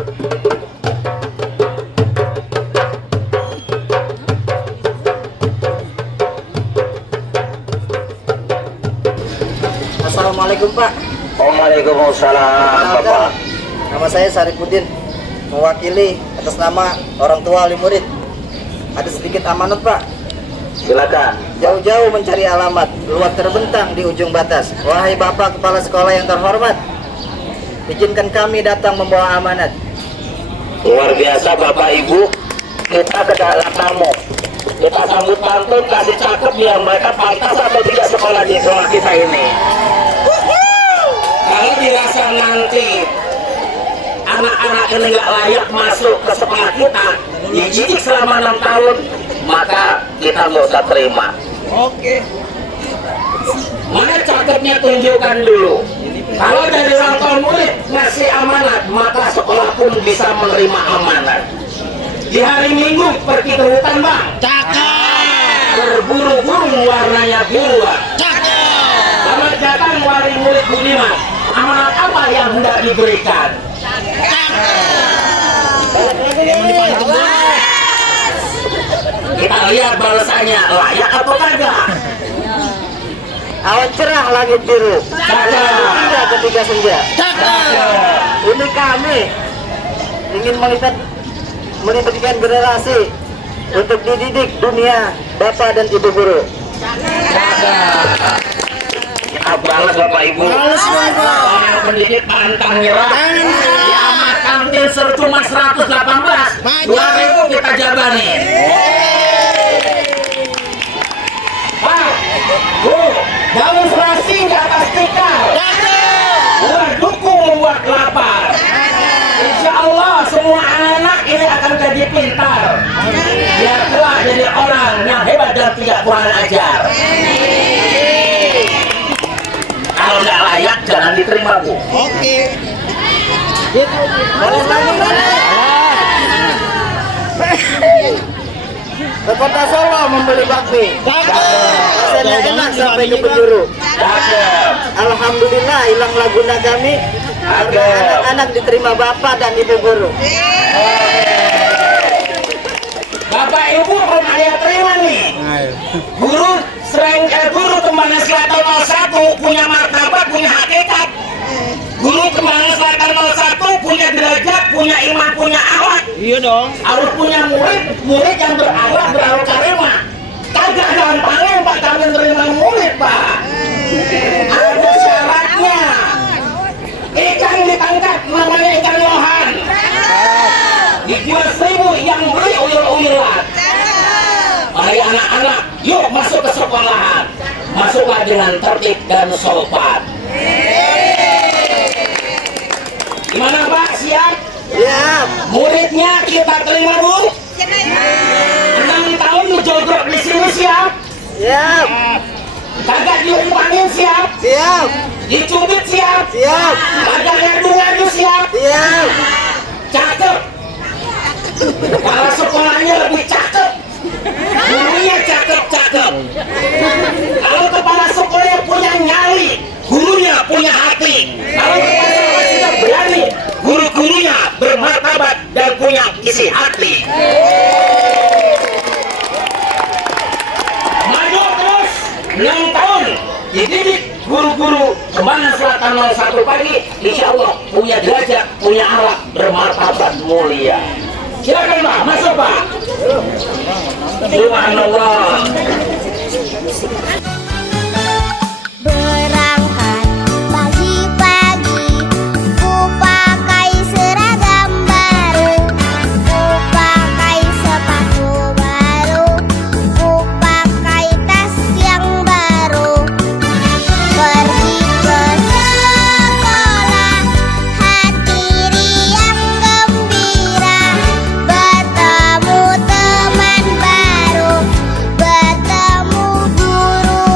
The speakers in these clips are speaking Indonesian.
Assalamualaikum Pak. Waalaikumsalam Bapak. Nama saya Saripudin, mewakili atas nama orang tua wali murid. Ada sedikit amanat Pak. Silakan. Jauh-jauh mencari alamat, luar terbentang di ujung batas. Wahai Bapak Kepala Sekolah yang terhormat, izinkan kami datang membawa amanat. Luar biasa Bapak Ibu. Kita ke dalam tamu. Kita sambut pantun, kasih cakep biar mereka pantas atau tidak sekolah di sekolah kita ini. Kalau dirasa nanti anak-anak ini nggak layak masuk ke sekolah kita, dididik selama 6 tahun, maka kita nggak usah terima. Oke. Mana cakepnya tunjukkan dulu. Kalau dari ulang tahun murid ngasih amanat, maka sekolah pun bisa menerima amanat. Di hari Minggu pergi ke hutan Bang. Cakep. Berburu burung warnanya biru Bang. Cakep. Selamat datang wali murid Budiman. Amanat apa yang hendak diberikan? Kita lihat balasannya, layak atau kagak? Awan cerah, langit biru. Tidak ketika senja. Ini kami ingin melibatkan generasi untuk dididik dunia Bapak dan Ibu guru. Kita balas Bapak Ibu. Orang pendidik pantang nyerah. Diamat kantin cuma 118. 2.000 kita jabanin. Pak, Bu, daun serasi nggak atas tikar. Buat dukung membuat lapar. Insya Allah semua anak ini akan jadi pintar. Biar kelak jadi orang yang hebat dan tidak kurang ajar. Kalau nggak layak jangan diterima Bu. Oke. Balas lagi, balas. Ke kota Solo membeli bakmi. Rasanya enak sampai ke penjuru. Alhamdulillah hilang laguna kami. Harga anak-anak diterima Bapak dan Ibu guru. Bapak Ibu belum ada yang terima nih. Guru Kembangan Selatan 01 punya martabat, punya hakikat. Guru Kembangan Selatan 01 punya derajat, punya iman, punya akhlak. Iya dong. Harus punya murid yang berakhlak, berakhlak karimah. Kagak gampangnya Pak kami terima murid Pak. Ada syaratnya. Ikan ditangkap namanya ikan lohan. Dijual 1.000 yang beli uyul-uyulan. Hai anak-anak, yuk masuk ke sekolahan. Masuklah dengan tertib dan sopan. Gimana Pak, siap? Siap. Muridnya kita terima Bu. 6 tahun dijogrok di sini siap? Siap. Kagak diumpangin siap? Siap. Dicubit siap? Siap. Kagak ngadu-ngadu siap? Siap. Cakep. Kalau sekolahnya lebih cakep, gurunya cakep-cakep. Kalau kepala sekolahnya punya nyali, gurunya punya hati. Kalau kepala sekolah sudah berani, guru-gurunya bermartabat dan punya isi hati. Maju terus 6 tahun dididik guru-guru Kembangan Selatan 01 pagi, insya Allah punya derajat, punya akhlak, bermartabat mulia. Silakan Pak, masuk Pak. Subhanallah. Berangkat pagi-pagi, ku pakai seragam baru, ku pakai sepatu baru, ku pakai tas yang baru. Pergi ke sekolah, hati riang gembira, bertemu teman baru, bertemu guru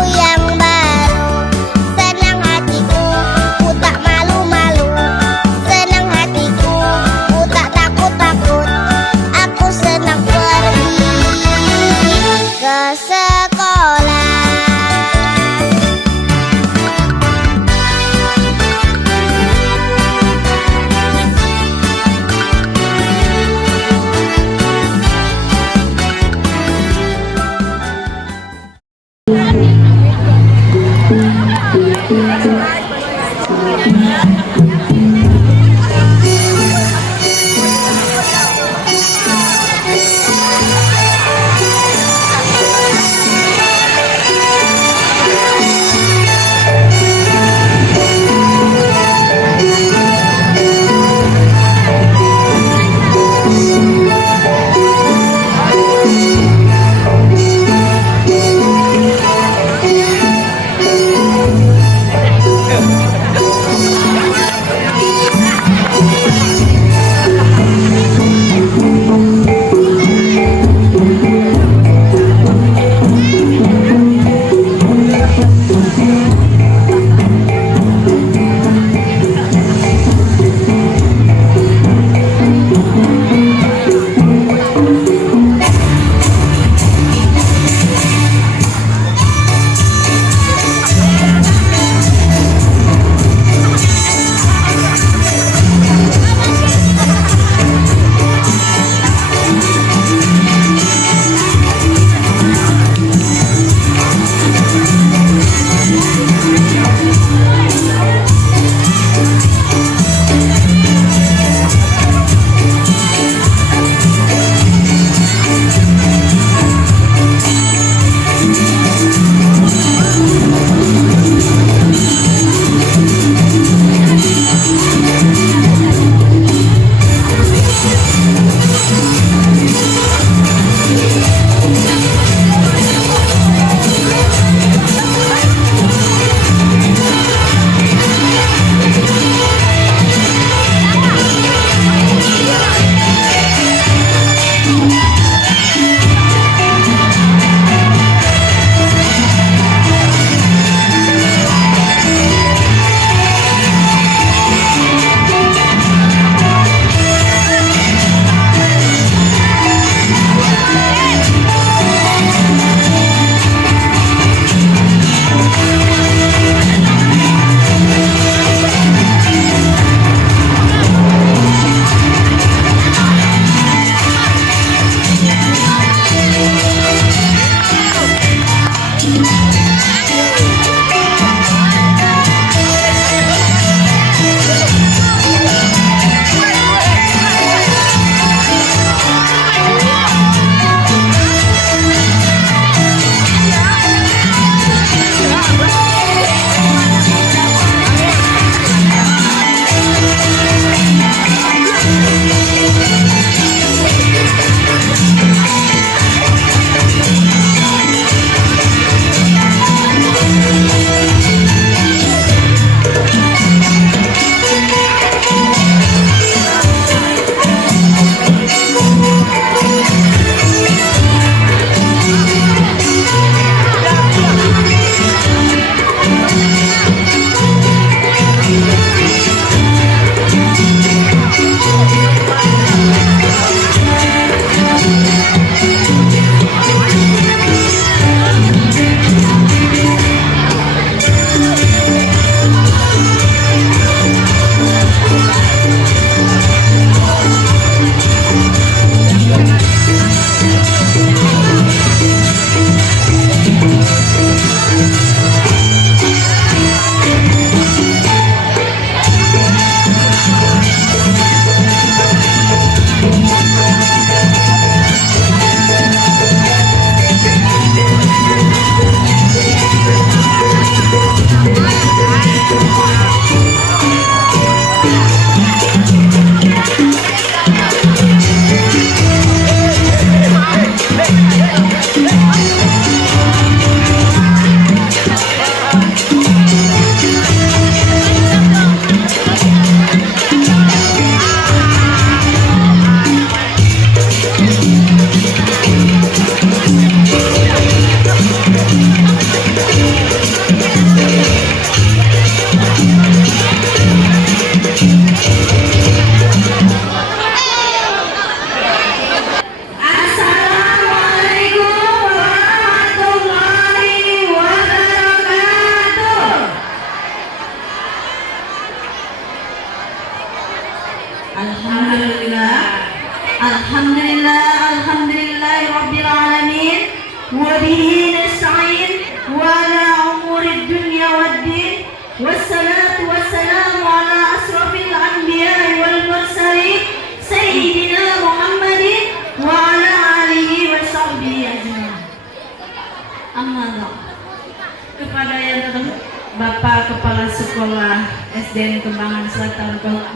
Kepada yang terhormat Bapak Kepala Sekolah SDN Kembangan Selatan 1,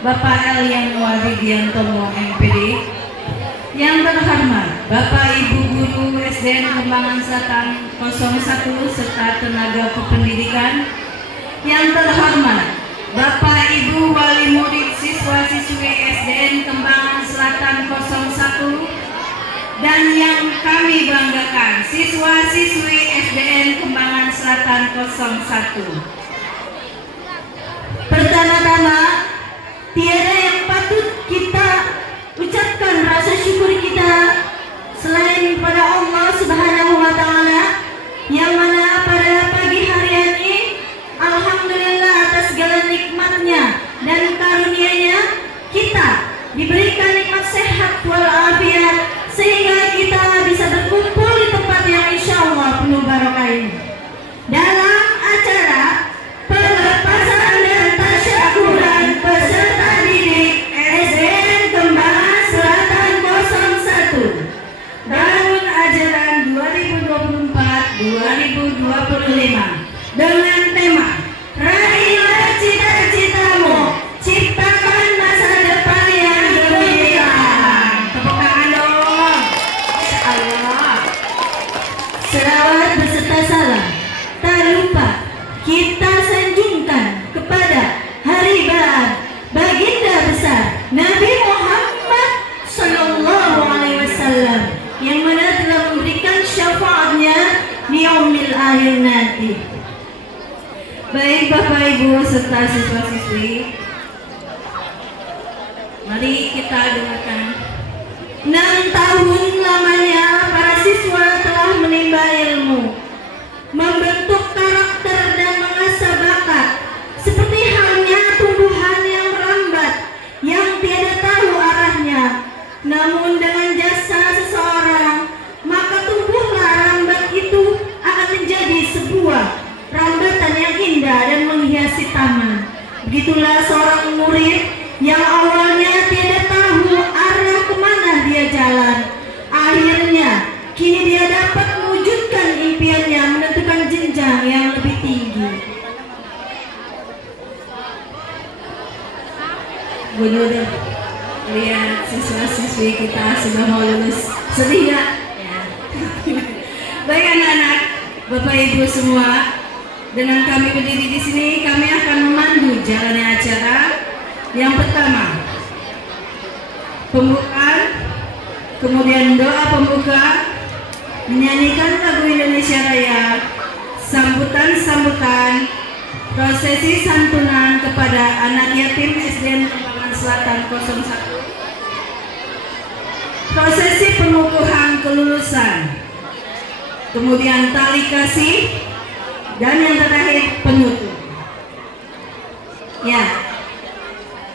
Bapak Elian Wahyudiantomo MPD. Yang terhormat Bapak Ibu Guru SDN Kembangan Selatan 01 serta tenaga kependidikan. Yang terhormat Bapak Ibu Wali Murid siswa-siswi SDN Kembangan Selatan 01 dan yang kami banggakan siswa-siswi SDN Kembangan Selatan 01. Pertama-tama, tiada yang patut kita ucapkan rasa syukur kita selain pada Allah Subhanahu wa Ta'ala, yang mana pada pagi hari ini alhamdulillah atas segala nikmatnya dan karunia-Nya kita diberikan nikmat sehat walafiat sehingga kita bisa berkumpul di tempat yang insya Allah penuh barokah ini dalam acara pelepasan dan tasyakuran peserta didik SDN Kembangan Selatan 01 tahun ajaran 2024-2025 dengan tema Raihlah Cita-Citamu, Ciptakan Masa Depan yang Gemilang. Tepuk tangan dong. Masya Allah. Selawat beserta salam tak lupa kita sanjungkan kepada hari baginda besar Nabi Muhammad Sallallahu Alaihi Wasallam yang mana telah memberikan syafaatnya di yaumil akhir nanti. Baik Bapak Ibu serta siswa-siswi, mari kita dengarkan. 6 tahun lamanya para siswa telah menimba ilmu, membentuk karakter dan mengasah bakat, seperti halnya tumbuhan yang merambat yang tiada tahu arahnya. Namun dengan jasa seseorang, maka tumbuhlah rambat itu akan menjadi sebuah rambatan yang indah dan menghiasi taman. Begitulah seorang murid yang awalnya tidak tahu arah kemana dia jalan. Akhirnya kini dia dapat mewujudkan impiannya, menentukan jenjang yang lebih tinggi. Benar deh, lihat siswa-siswi kita sudah mau lulus. Sedih gak? Ya. Baik anak-anak, Bapak Ibu semua, dengan kami berdiri di sini, kami akan memandu jalannya acara. Yang pertama, pembukaan, kemudian doa pembuka, menyanyikan lagu Indonesia Raya, sambutan-sambutan, prosesi santunan kepada anak yatim SDN Kembangan Selatan 01, prosesi pengukuhan kelulusan, kemudian tali kasih, dan yang terakhir penutup. Ya,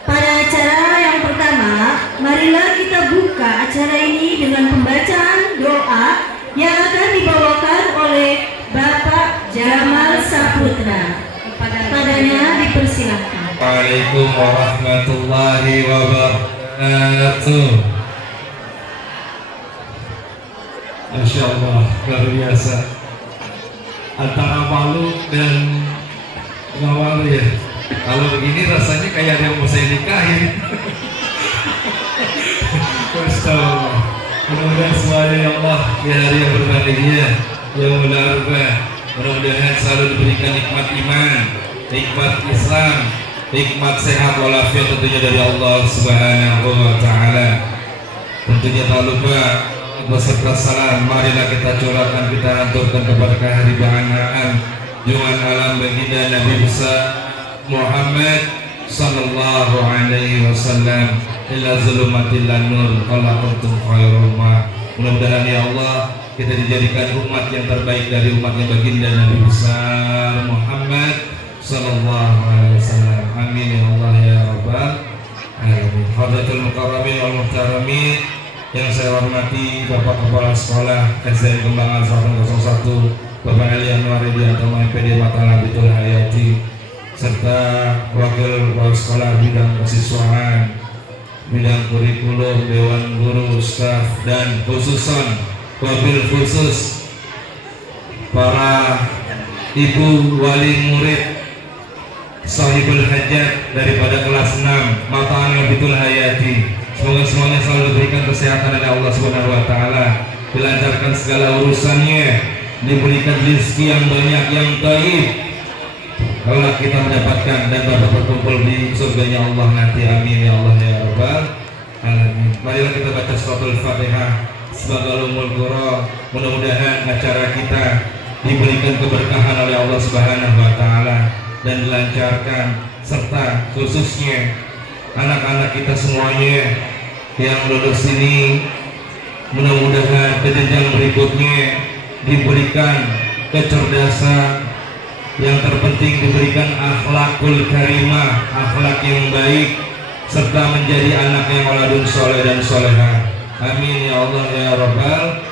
pada acara yang pertama, marilah kita buka acara ini dengan pembacaan doa yang akan dibawakan oleh Bapak Jamal Saputra. Kepadanya dipersilakan. Waalaikumsalam warahmatullahi wabarakatuh. Masya Allah, luar biasa. Antara malu dan nggak malu ya. Kalau begini rasanya kayak ada yang mau saya nikahin. kemarin ya Allah, di hari yang berbahagia, Yaumul Arafah, mudah-mudahan selalu diberikan nikmat iman, nikmat Islam, nikmat sehat walafiat tentunya dari Allah Subhanahu wa Ta'ala. Tentunya tak lupa beserta salam, marilah kita curahkan, kita aturkan kepada keharibaan junjungan alam baginda Nabi besar Muhammad sallallahu alaihi wasallam, ila zulumatil nur qala kuntum khairul ma. Mudah-mudahan ya Allah kita dijadikan umat yang terbaik dari umatnya baginda Nabi besar Muhammad sallallahu alaihi wasallam. Amin ya Allah ya rabbal alamin. Hadratul mukarramin wal muhtaramin, yang saya hormati Bapak Kepala Sekolah SDN Kembangan 101, Bapak Ali Anwar Widianto MPD Matalah Bitul Hayati, serta Wakil Kepala Sekolah bidang kesiswaan, bidang kurikulum, dewan guru, staf, dan khususon wabil khusus para ibu wali murid sahibul hajat daripada kelas 6 Matalah Bitul Hayati. Semoga semuanya selalu diberikan kesehatan oleh Allah Subhanahu wa Ta'ala, dilancarkan segala urusannya, diberikan rezeki yang banyak, yang thayyib, kalau kita mendapatkan dan dapat berkumpul di surganya Allah nanti. Amin ya Allah ya rabbal alamin. Marilah kita baca suratul Fatihah sebagai umul qura. Mudah-mudahan acara kita diberikan keberkahan oleh Allah Subhanahu wa Ta'ala dan dilancarkan, serta khususnya anak-anak kita semuanya yang lulus ini, mudah-mudahan ke jenjang berikutnya diberikan kecerdasan, yang terpenting diberikan akhlakul karimah, akhlak yang baik, serta menjadi anak yang waladun soleh dan solehah. Amin ya Allah ya rabbal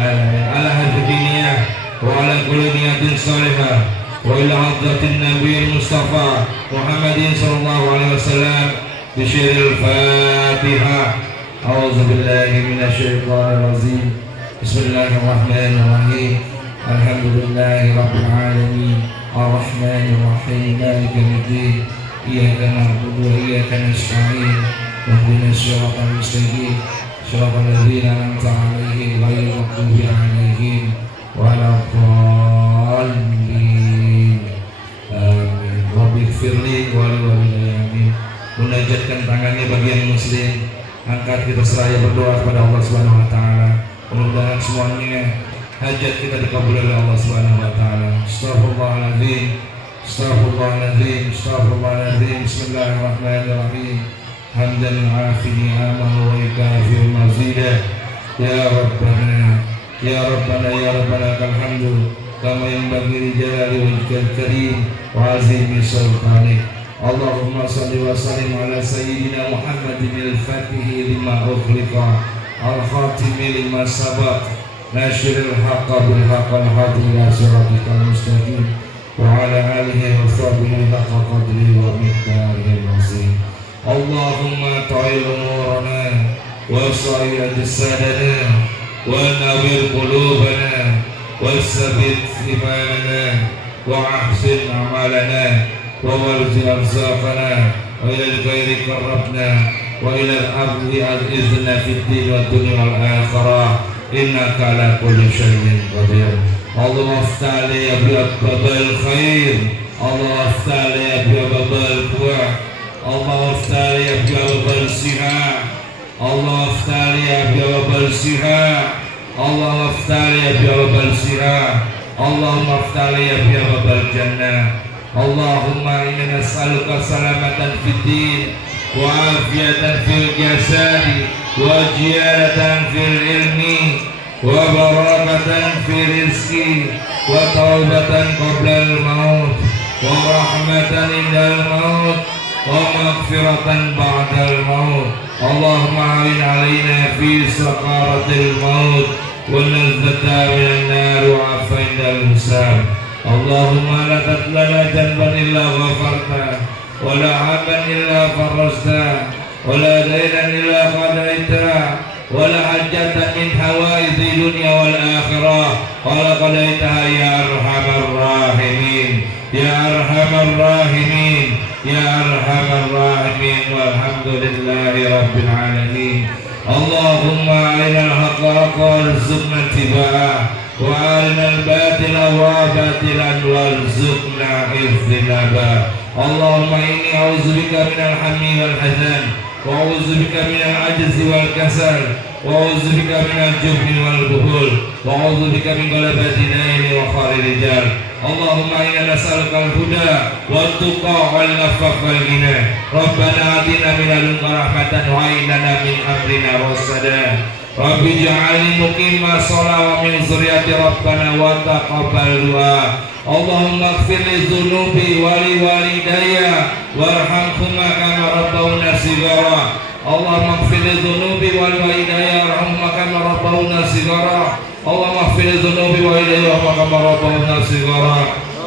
alamin. Ala hadziniyah wa ala kulli niyatin solehah wa ila hadratin nabiyil mustafa Muhammadin sallallahu alaihi wasallam. Bisyiril Fatihah. A'udzu billahi minasyaitonir rajim. Bismillahirrahmanirrahim. Alhamdulillahi rabbil alamin. Arrahmanir rahim. Maliki yaumiddin. Iyyaka na'budu wa iyyaka nasta'in. Ihdinas siratal mustaqim. Shiratal ladzina an'amta 'alaihim ghairil maghdubi 'alaihim waladdallin. Amin. Rabbighfirli wa li walidayya. Munajatkan tangannya bagi yang muslim, angkat kita seraya berdoa kepada Allah Subhanahu wa Ta'ala. Mudah-mudahan semuanya hajat kita dikabul oleh Allah Subhanahu wa Ta'ala. Astaghfirullahaladzim, astaghfirullahaladzim, astaghfirullahaladzim. Bismillahirrahmanirrahim. Hamdan afini amahu wa ikafiru mazidah. Ya Rabbana, ya Rabbana, ya Rabbana kalhamdu kama yang bagi li jalali wajhikal karim wa azimi sultanik. Allahumma salli wa sallim ala sayyidina Muhammadin al-fatihi lima ukhliqa al-khatimi lima sabaq nasiril haqqa bil haqqal hadi ila siratikal mustaqim wa ala alihi wa sahbihi haqqa qadri wa miqdarihil azim. Allahumma ta'il umurana wa sa'id sadana wa nawir qulubana wa sabit imanana wa ahsin amalana wa warzi arzaqana wa ila al-khairi qarrabna wa ila al-ardi al-izna fid din wa dunya wal akhirah innaka ala kulli syai'in qadir. Allahumma aftah li abwabal khair, Allahumma aftah li abwabal quwwah, Allahumma aftah li abwabal siha, Allahumma aftah li abwabal siha, Allahumma aftah li abwabal siha, Allahumma aftah li abwabal jannah. Allahumma inna nas'aluka salamatan fid din wa afiyatan fil jasadi wa ziyadatan fil ilmi wa barakatan fil rizqi wa taubatan qabla al maut wa rahmatan indal maut wa maghfiratan ba'da al maut. Allahumma a'in alaina fi saqaratil maut wa nazzata minan nar wa afa indal hisab. Allahumma la tatlana janban illa ghafarta wa la haban illa farrasta wa la dainan illa qadaita wa la hajjatan min hawaidhi dunya wal akhirah wa la qadaitaha ya arhamar rahimin ya arhamar rahimin ya arhamar rahimin walhamdulillahi rabbil alamin. Allahumma arinal haqqa haqqa warzuqna ittiba'ah wa arinal batila batilan warzuqna ijtinabah. Allahumma inni a'udzubika minal hammi wal hazan wa a'udzubika minal ajzi wal kasal wa a'udzubika minal jubni wal bukhul wa a'udzubika min ghalabati naini wa kharil rijal. Allahumma inna nas'aluka al-huda wat tuqa wal afaf wal ghina. Rabbana atina min ladunka rahmatan wa inna min amrina rasada. Rabbi ij'alni muqima shalah wa min dzurriyyati rabbana wa taqabbal du'a. Allahumma ighfir li dzunubi wa li walidayya warhamhuma kama rabbawna shighara. Allahumma ighfir li dzunubi wa li walidayya warhamhuma kama rabbawna shighara. Allahumma ighfir li dzunubi wa li walidayya warhamhuma kama rabbawna shighara.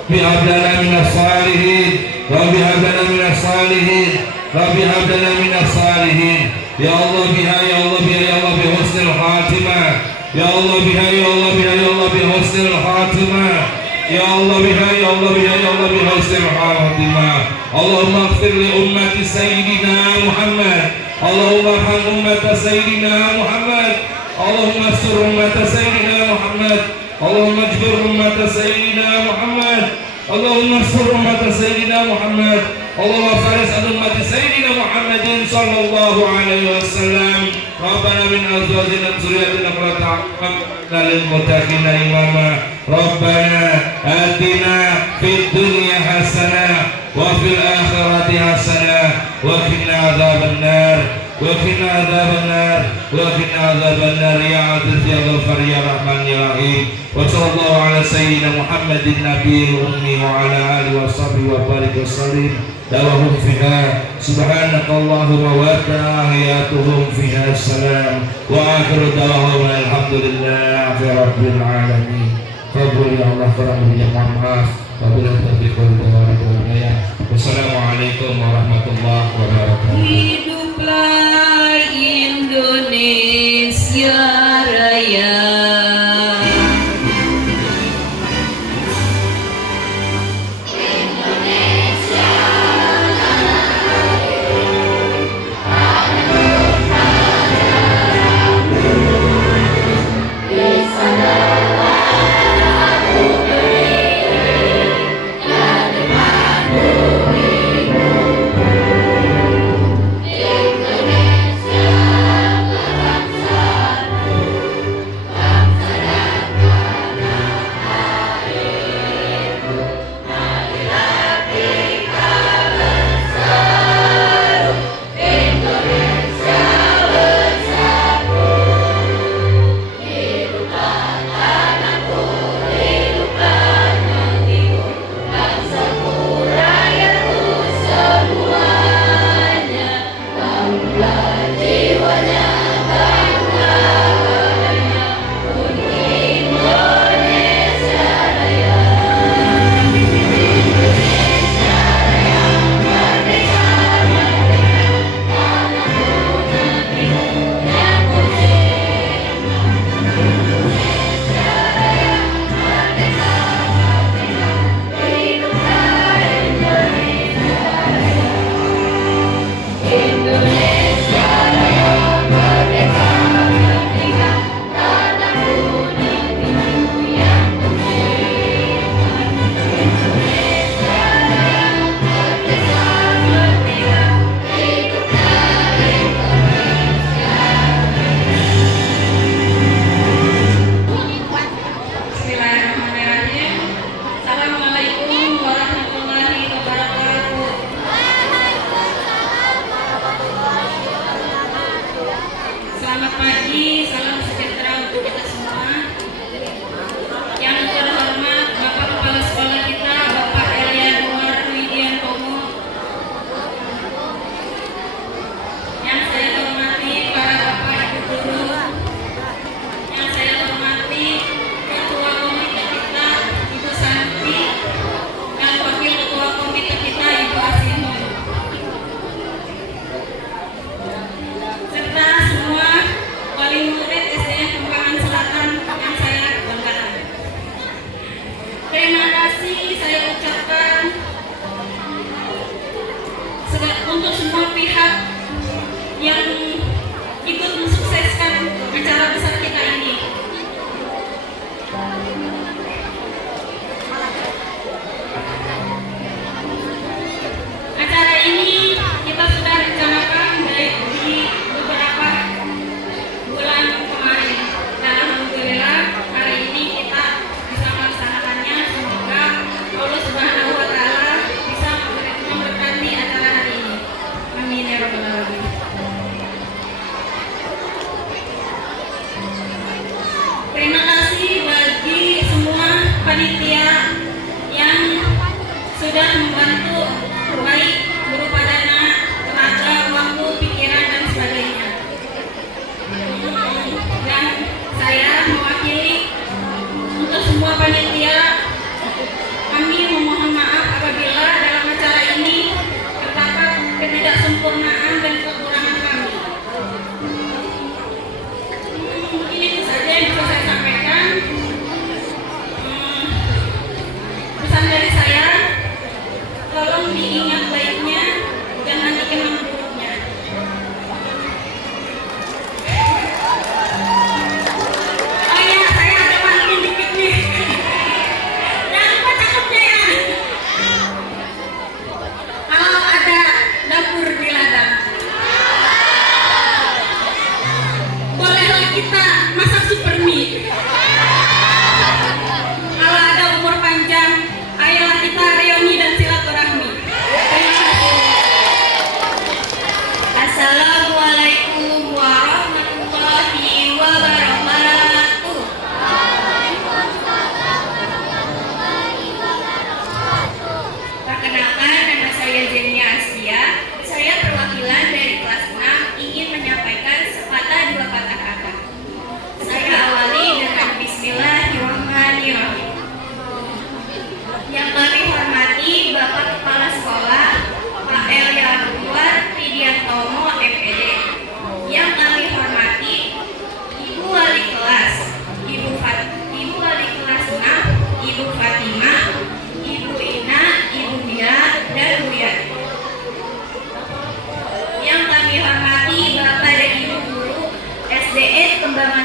Bi hablana minas salihin wa bi hablana minas salihin wa bi hablana minas salihin. Ya Allah biha ya Allah biha ya Allah bi husnil khatimah. Ya Allah biha ya Allah biha ya Allah bi husnil khatimah. Ya Allah biha ya Allah biha ya Allah bi husnil khatimah. Allahumma ighfir li ummati sayyidina Muhammad. Allahumma arham ummata sayyidina Muhammad. Allahumma sur ummata sayyidina Muhammad. Allahumma ajbur ummata sayyidina Muhammad. Allahumma sur ummata sayyidina Muhammad. Allahumma faris an ummati sayyidina Muhammadin sallallahu alaihi wasallam. Rabbana min azwajina wa dhurriyyatina qurrata a'yun lil muttaqina imama. Rabbana atina fid dunya hasanah wa fil akhirati hasanah wa qina adzabannar. وقنا عذاب النار وقنا عذاب النار يا عزيز يا غفار يا رحمن يا رحيم. وصلى الله على سيدنا محمد النبي الأمي وعلى آله وصحبه وبارك وسلم دعوهم فيها سبحانك اللهم وتحياتهم فيها السلام وآخر دعواهم الحمد لله رب العالمين. قبول يا الله kurang mohon maaf. Wabillahi taufiq wal hidayah. Wassalamualaikum warahmatullahi wabarakatuh. Hiduplah Indonesia Raya. Serta semua wali murid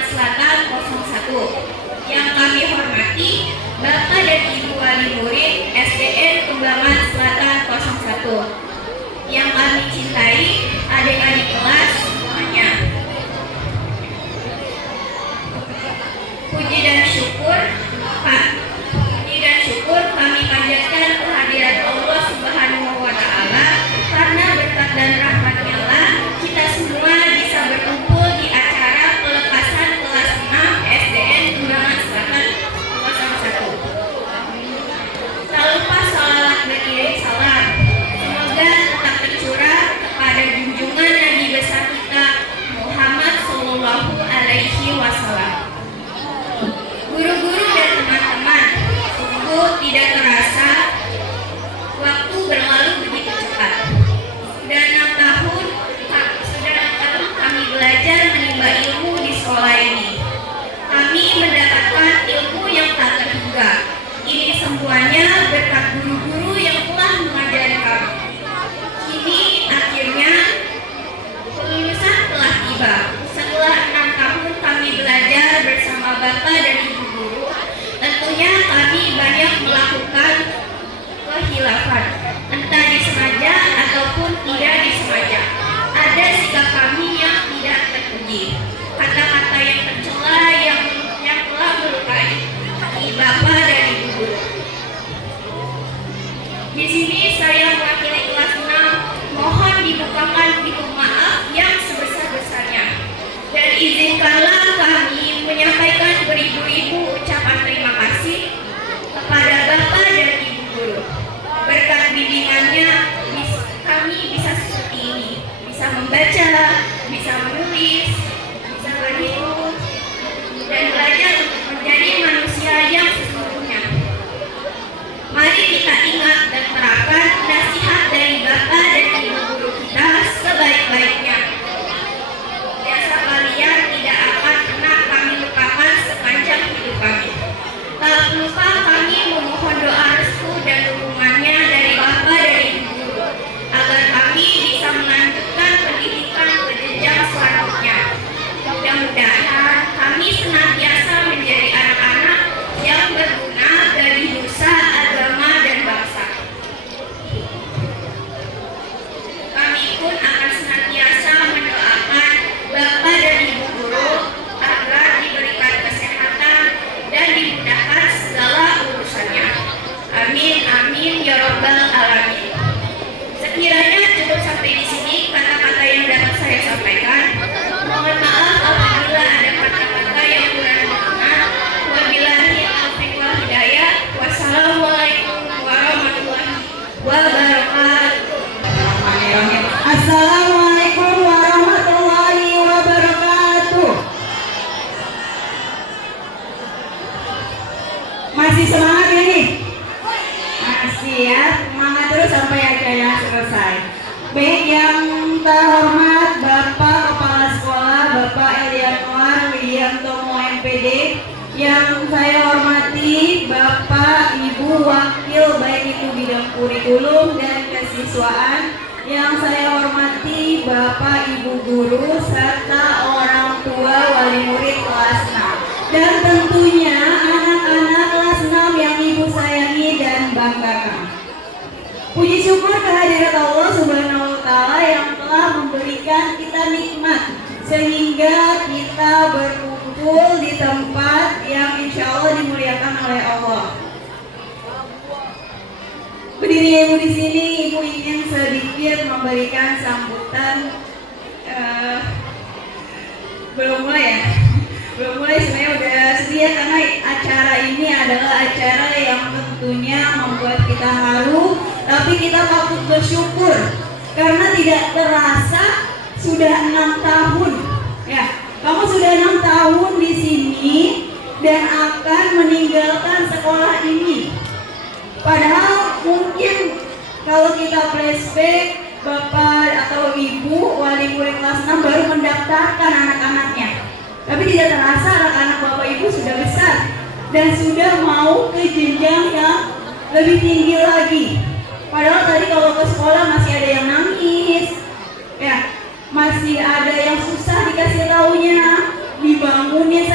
Selatan 01. Yang kami hormati Bapak dan Ibu Wali Murid SDN Kembangan Selatan 01. Yang kami cintai adik-adik kelas semuanya. Puji dan syukur kami panjatkan kehadirat Allah Subhanahu wa Ta'ala, karena berkat dan rahmat-Nya lah kita semua bisa berkumpul di acara pelepasan kelas 6 SDN Kembangan Selatan 01. Tak lupa salawat beriring salam semoga tetap tercurah kepada junjungan Nabi besar kita Muhammad Sallallahu Alaihi Wasallam. Guru-guru dan teman-teman, sungguh tidak terasa waktu berlalu begitu cepat. Sudah 6 tahun kami belajar menimba ilmu di sekolah ini. Kami mendapatkan ilmu yang tak terhingga. Ini semuanya berkat guru-guru yang telah mengajari kami. Kini akhirnya kelulusan telah tiba. Setelah 6 tahun kami belajar bersama Bapak dan Ibu guru, tentunya kami banyak melakukan kehilafan, entah disengaja ataupun tidak disengaja. Ada sikap kami yang tidak terpuji, kata-kata yang tercela yang telah melukai hati Bapak dan Ibu guru. Di sini saya mewakili kelas 6, mohon dibukakan pintu maaf yang sebesar-besarnya, dan izinkanlah kami menyampaikan beribu-ribu ucapan terima kasih kepada Bapak dan Ibu guru. Berkat bimbingannya kami bisa seperti ini, bisa membaca, bisa menulis, bisa berhitung, dan belajar untuk menjadi manusia yang sesungguhnya. Mari kita ingat dan terapkan nasihat dari Bapak dan Ibu guru kita sebaik-baiknya. Jasa kalian tidak akan pernah kami lupakan sepanjang hidup kami. Tak lupa kami memohon doa restu dan dukungannya dari Bapak dan Ibu guru, agar kami bisa melanjutkan pendidikan ke jenjang selanjutnya. Mudah-mudahan kami senantiasa menjadi anak-anak yang berguna bagi nusa, agama, dan bangsa. Kami pun akan senantiasa mendoakan Bapak dan Ibu guru agar diberikan kesehatan dan dimudahkan segala urusannya. Amin, amin, ya Rabbal Alamin. Sekiranya cukup sampai di sini kata-kata yang dapat saya sampaikan. Mohon maaf apabila ada kata-kata yang kurang berkenan. Wabillahi taufiq wal hidayah. Wassalamualaikum warahmatullahi wabarakatuh. Assalamualaikum warahmatullahi wabarakatuh. Masih semangat ini? Masih ya, semangat terus sampai acara selesai. Baik, yang terhormat Bapak Kepala Sekolah Bapak Elianwar Widianto MPD, yang saya hormati Bapak Ibu Wakil baik itu bidang kurikulum dan kesiswaan, yang saya hormati Bapak Ibu guru serta orang tua wali murid kelas 6, dan tentunya anak-anak kelas 6 yang Ibu sayangi dan banggakan. Puji syukur kehadirat Allah Subhanahu wa Ta'ala yang telah memberikan kita nikmat sehingga kita berkumpul di tempat yang insya Allah dimuliakan oleh Allah. Berdirinya Ibu di sini, Ibu ingin sedikit memberikan sambutan. Belum mulai ya? Belum mulai, sebenarnya udah sedia karena acara ini adalah acara yang tentunya membuat kita haru, tapi kita patut bersyukur karena tidak terasa sudah 6 tahun. Ya, kamu sudah 6 tahun di sini dan akan meninggalkan sekolah ini. Padahal mungkin kalau kita flashback, Bapak atau Ibu wali murid kelas 6 baru mendaftarkan anak-anaknya. Tapi tidak terasa anak-anak Bapak Ibu sudah besar dan sudah mau ke jenjang yang lebih tinggi lagi. Padahal tadi kalau ke sekolah masih ada yang nangis, ya, masih ada yang susah dikasih taunya, dibangunin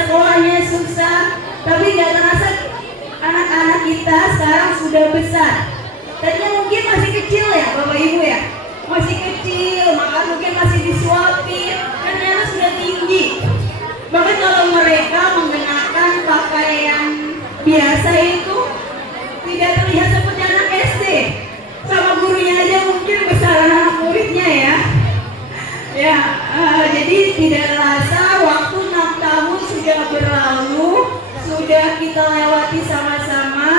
sudah besar. Tadinya mungkin masih kecil ya Bapak Ibu ya, masih kecil, maka mungkin masih disuapin, kan ternyata sudah tinggi. Bahkan kalau mereka mengenakan pakaian biasa itu tidak terlihat seperti anak SD. Sama gurunya aja mungkin besar anak muridnya ya. Ya, jadi tidak terasa waktu 6 tahun sudah berlalu, sudah kita lewati sama-sama,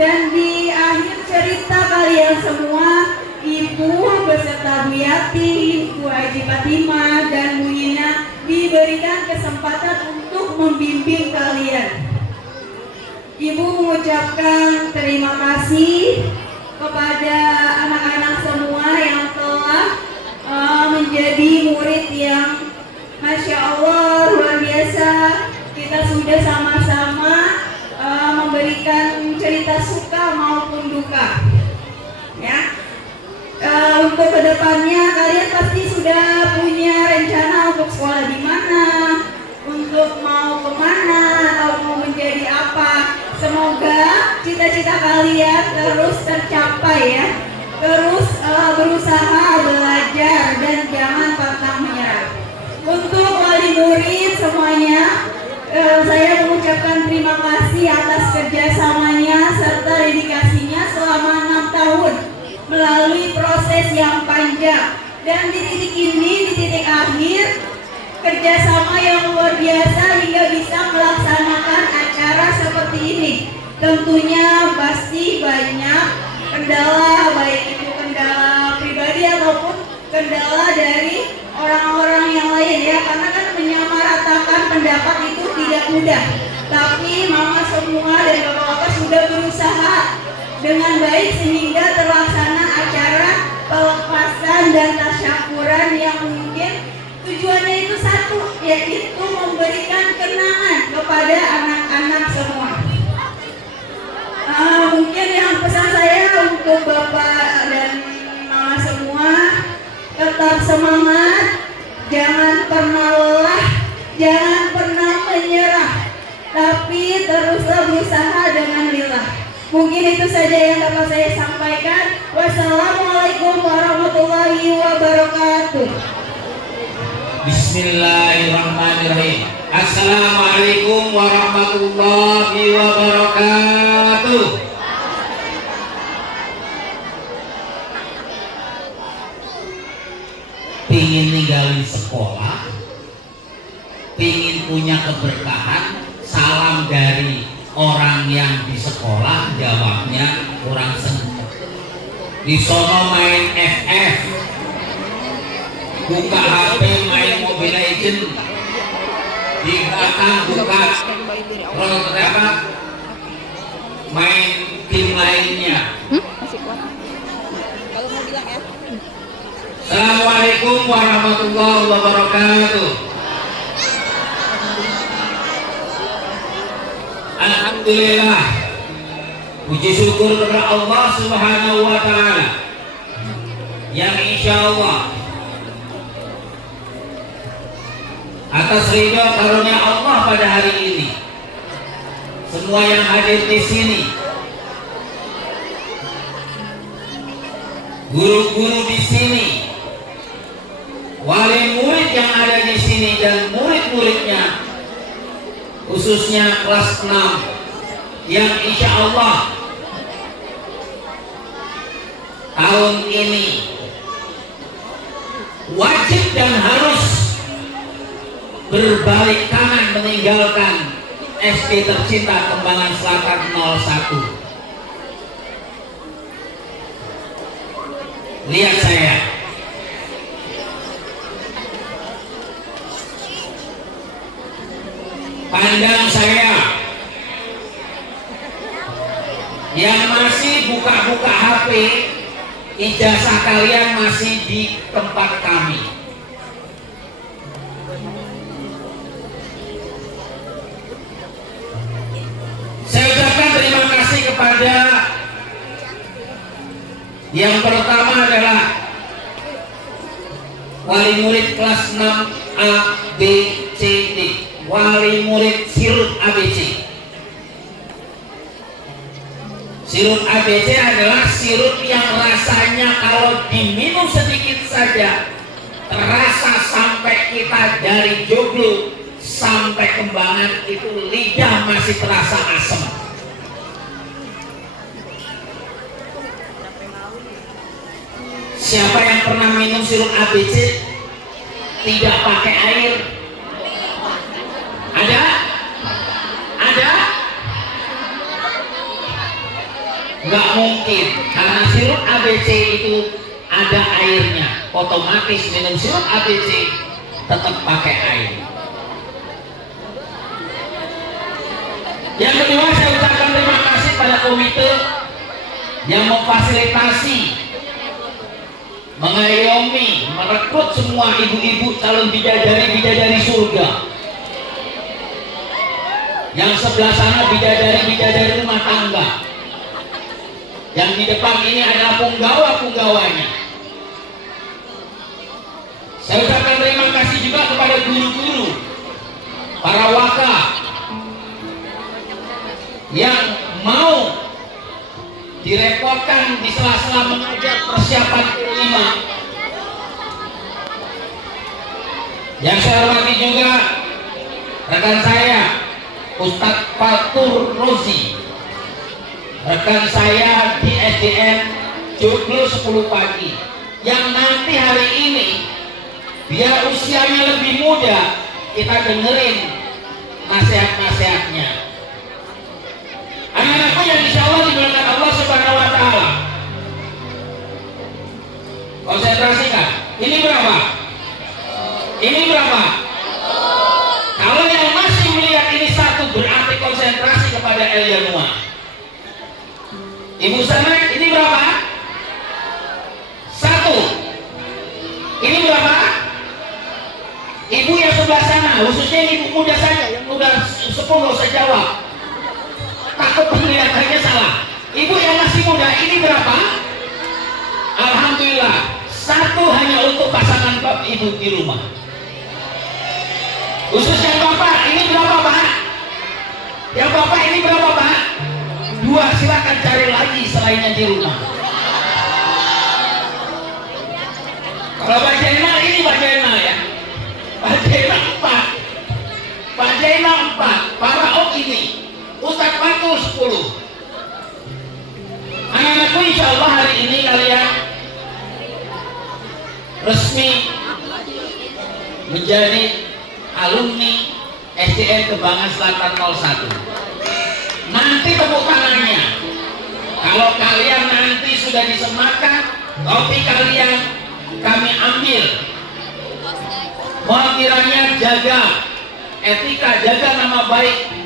dan di akhir cerita kalian semua, Ibu beserta Bu Yati, Bu Haji Fatimah, dan Bu Ina diberikan kesempatan untuk membimbing kalian. Ibu mengucapkan terima kasih kepada anak-anak semua yang telah menjadi murid yang Masya Allah luar biasa. Kita sudah sama-sama memberikan cerita suka maupun duka ya. Untuk kedepannya kalian pasti sudah punya rencana untuk sekolah di mana, untuk mau kemana, atau mau menjadi apa. Semoga cita-cita kalian terus tercapai ya. Terus berusaha belajar dan jangan pantang menyerah. Untuk wali murid semuanya, saya mengucapkan terima kasih atas kerjasamanya serta dedikasinya selama 6 tahun melalui proses yang panjang. Dan di titik ini, di titik akhir, kerjasama yang luar biasa hingga bisa melaksanakan acara seperti ini. Tentunya pasti banyak kendala, baik itu kendala pribadi ataupun kendala dari orang-orang yang lain ya, karena kan menyamaratakan pendapat itu tidak mudah. Tapi mama semua dan bapak-bapak sudah berusaha dengan baik sehingga terlaksana acara pelepasan dan tasyakuran yang mungkin tujuannya itu satu, yaitu memberikan kenangan kepada anak-anak semua. Mungkin yang pesan saya untuk bapak dan mama semua, tetap semangat, jangan pernah lelah, jangan pernah menyerah, tapi teruslah berusaha dengan lillah. Mungkin itu saja yang dapat saya sampaikan. Wassalamualaikum warahmatullahi wabarakatuh. Bismillahirrahmanirrahim. Assalamualaikum warahmatullahi wabarakatuh. Pingin ninggalin sekolah, pingin punya keberkahan, salam dari orang yang di sekolah, jawabnya kurang seneng. Di sono main FF, buka HP main Mobile Legend, di belakang buka main tim lainnya. Assalamualaikum warahmatullahi wabarakatuh. Alhamdulillah, puji syukur kepada Allah Subhanahu wa Ta'ala yang insya Allah atas ridho karunia Allah pada hari ini, semua yang hadir di sini, guru-guru di sini, wali murid yang ada di sini dan murid-muridnya, khususnya kelas 6 yang insya Allah tahun ini wajib dan harus berbalik kanan meninggalkan SD tercinta Kembangan Selatan 01. Lihat saya, pandang saya, yang masih buka-buka HP, ijazah kalian masih di tempat kami. Saya ucapkan terima kasih kepada yang pertama adalah wali murid kelas 6 A, B, C, D, wali murid Sirut ABC. Sirup ABC adalah sirup yang rasanya kalau diminum sedikit saja terasa sampai kita dari joglo sampai Kembangan itu lidah masih terasa asam. Siapa yang pernah minum sirup ABC tidak pakai air? Ada? Ada? Nggak mungkin, karena sirup ABC itu ada airnya. Otomatis minum sirup ABC tetap pakai air. Yang kedua, saya ucapkan terima kasih pada komite yang memfasilitasi, mengayomi, merekrut semua ibu-ibu calon bidadari surga. Yang sebelah sana bidadari rumah tangga. Yang di depan ini adalah punggawa-punggawanya. Saya ucapkan terima kasih juga kepada guru-guru, para waka yang mau direpotkan di sela-sela mengajar persiapan kelima. Yang saya hormati juga rekan saya Ustadz Fatur Rozi, rekan saya di SDN Joglo 10 pagi, yang nanti hari ini biar usianya lebih muda kita dengerin nasihat-nasihatnya. Anak-anakku yang insya Allah dimuliakan Allah Subhanahu wa Ta'ala, konsentrasikan. Ini berapa? Ini berapa? Kalau yang masih melihat ini satu berarti konsentrasi kepada Elianua. Ibu sana ini berapa? Satu. Ini berapa? Ibu yang sebelah sana, khususnya ibu muda saya yang udah 10 saya jawab. Takut penglihatannya salah. Ibu yang masih muda ini berapa? Alhamdulillah, satu hanya untuk pasangan bapak ibu di rumah. Khususnya bapak, ini berapa Pak? Yang bapak ini berapa Pak? 2, silakan cari lagi selainnya di rumah. Kalau Pak Jainal ini Pak Jainal ya. Pak Jainal 4. Pak Jainal 4. Pak Raok ini. Ustadz Fatur 10. Anak-anakku insya Allah hari ini kalian resmi menjadi alumni SDN Kembangan Selatan 01. Nanti tepuk tangannya kalau kalian nanti sudah disematkan topi kalian kami ambil. Mohon kiranya jaga etika, jaga nama baik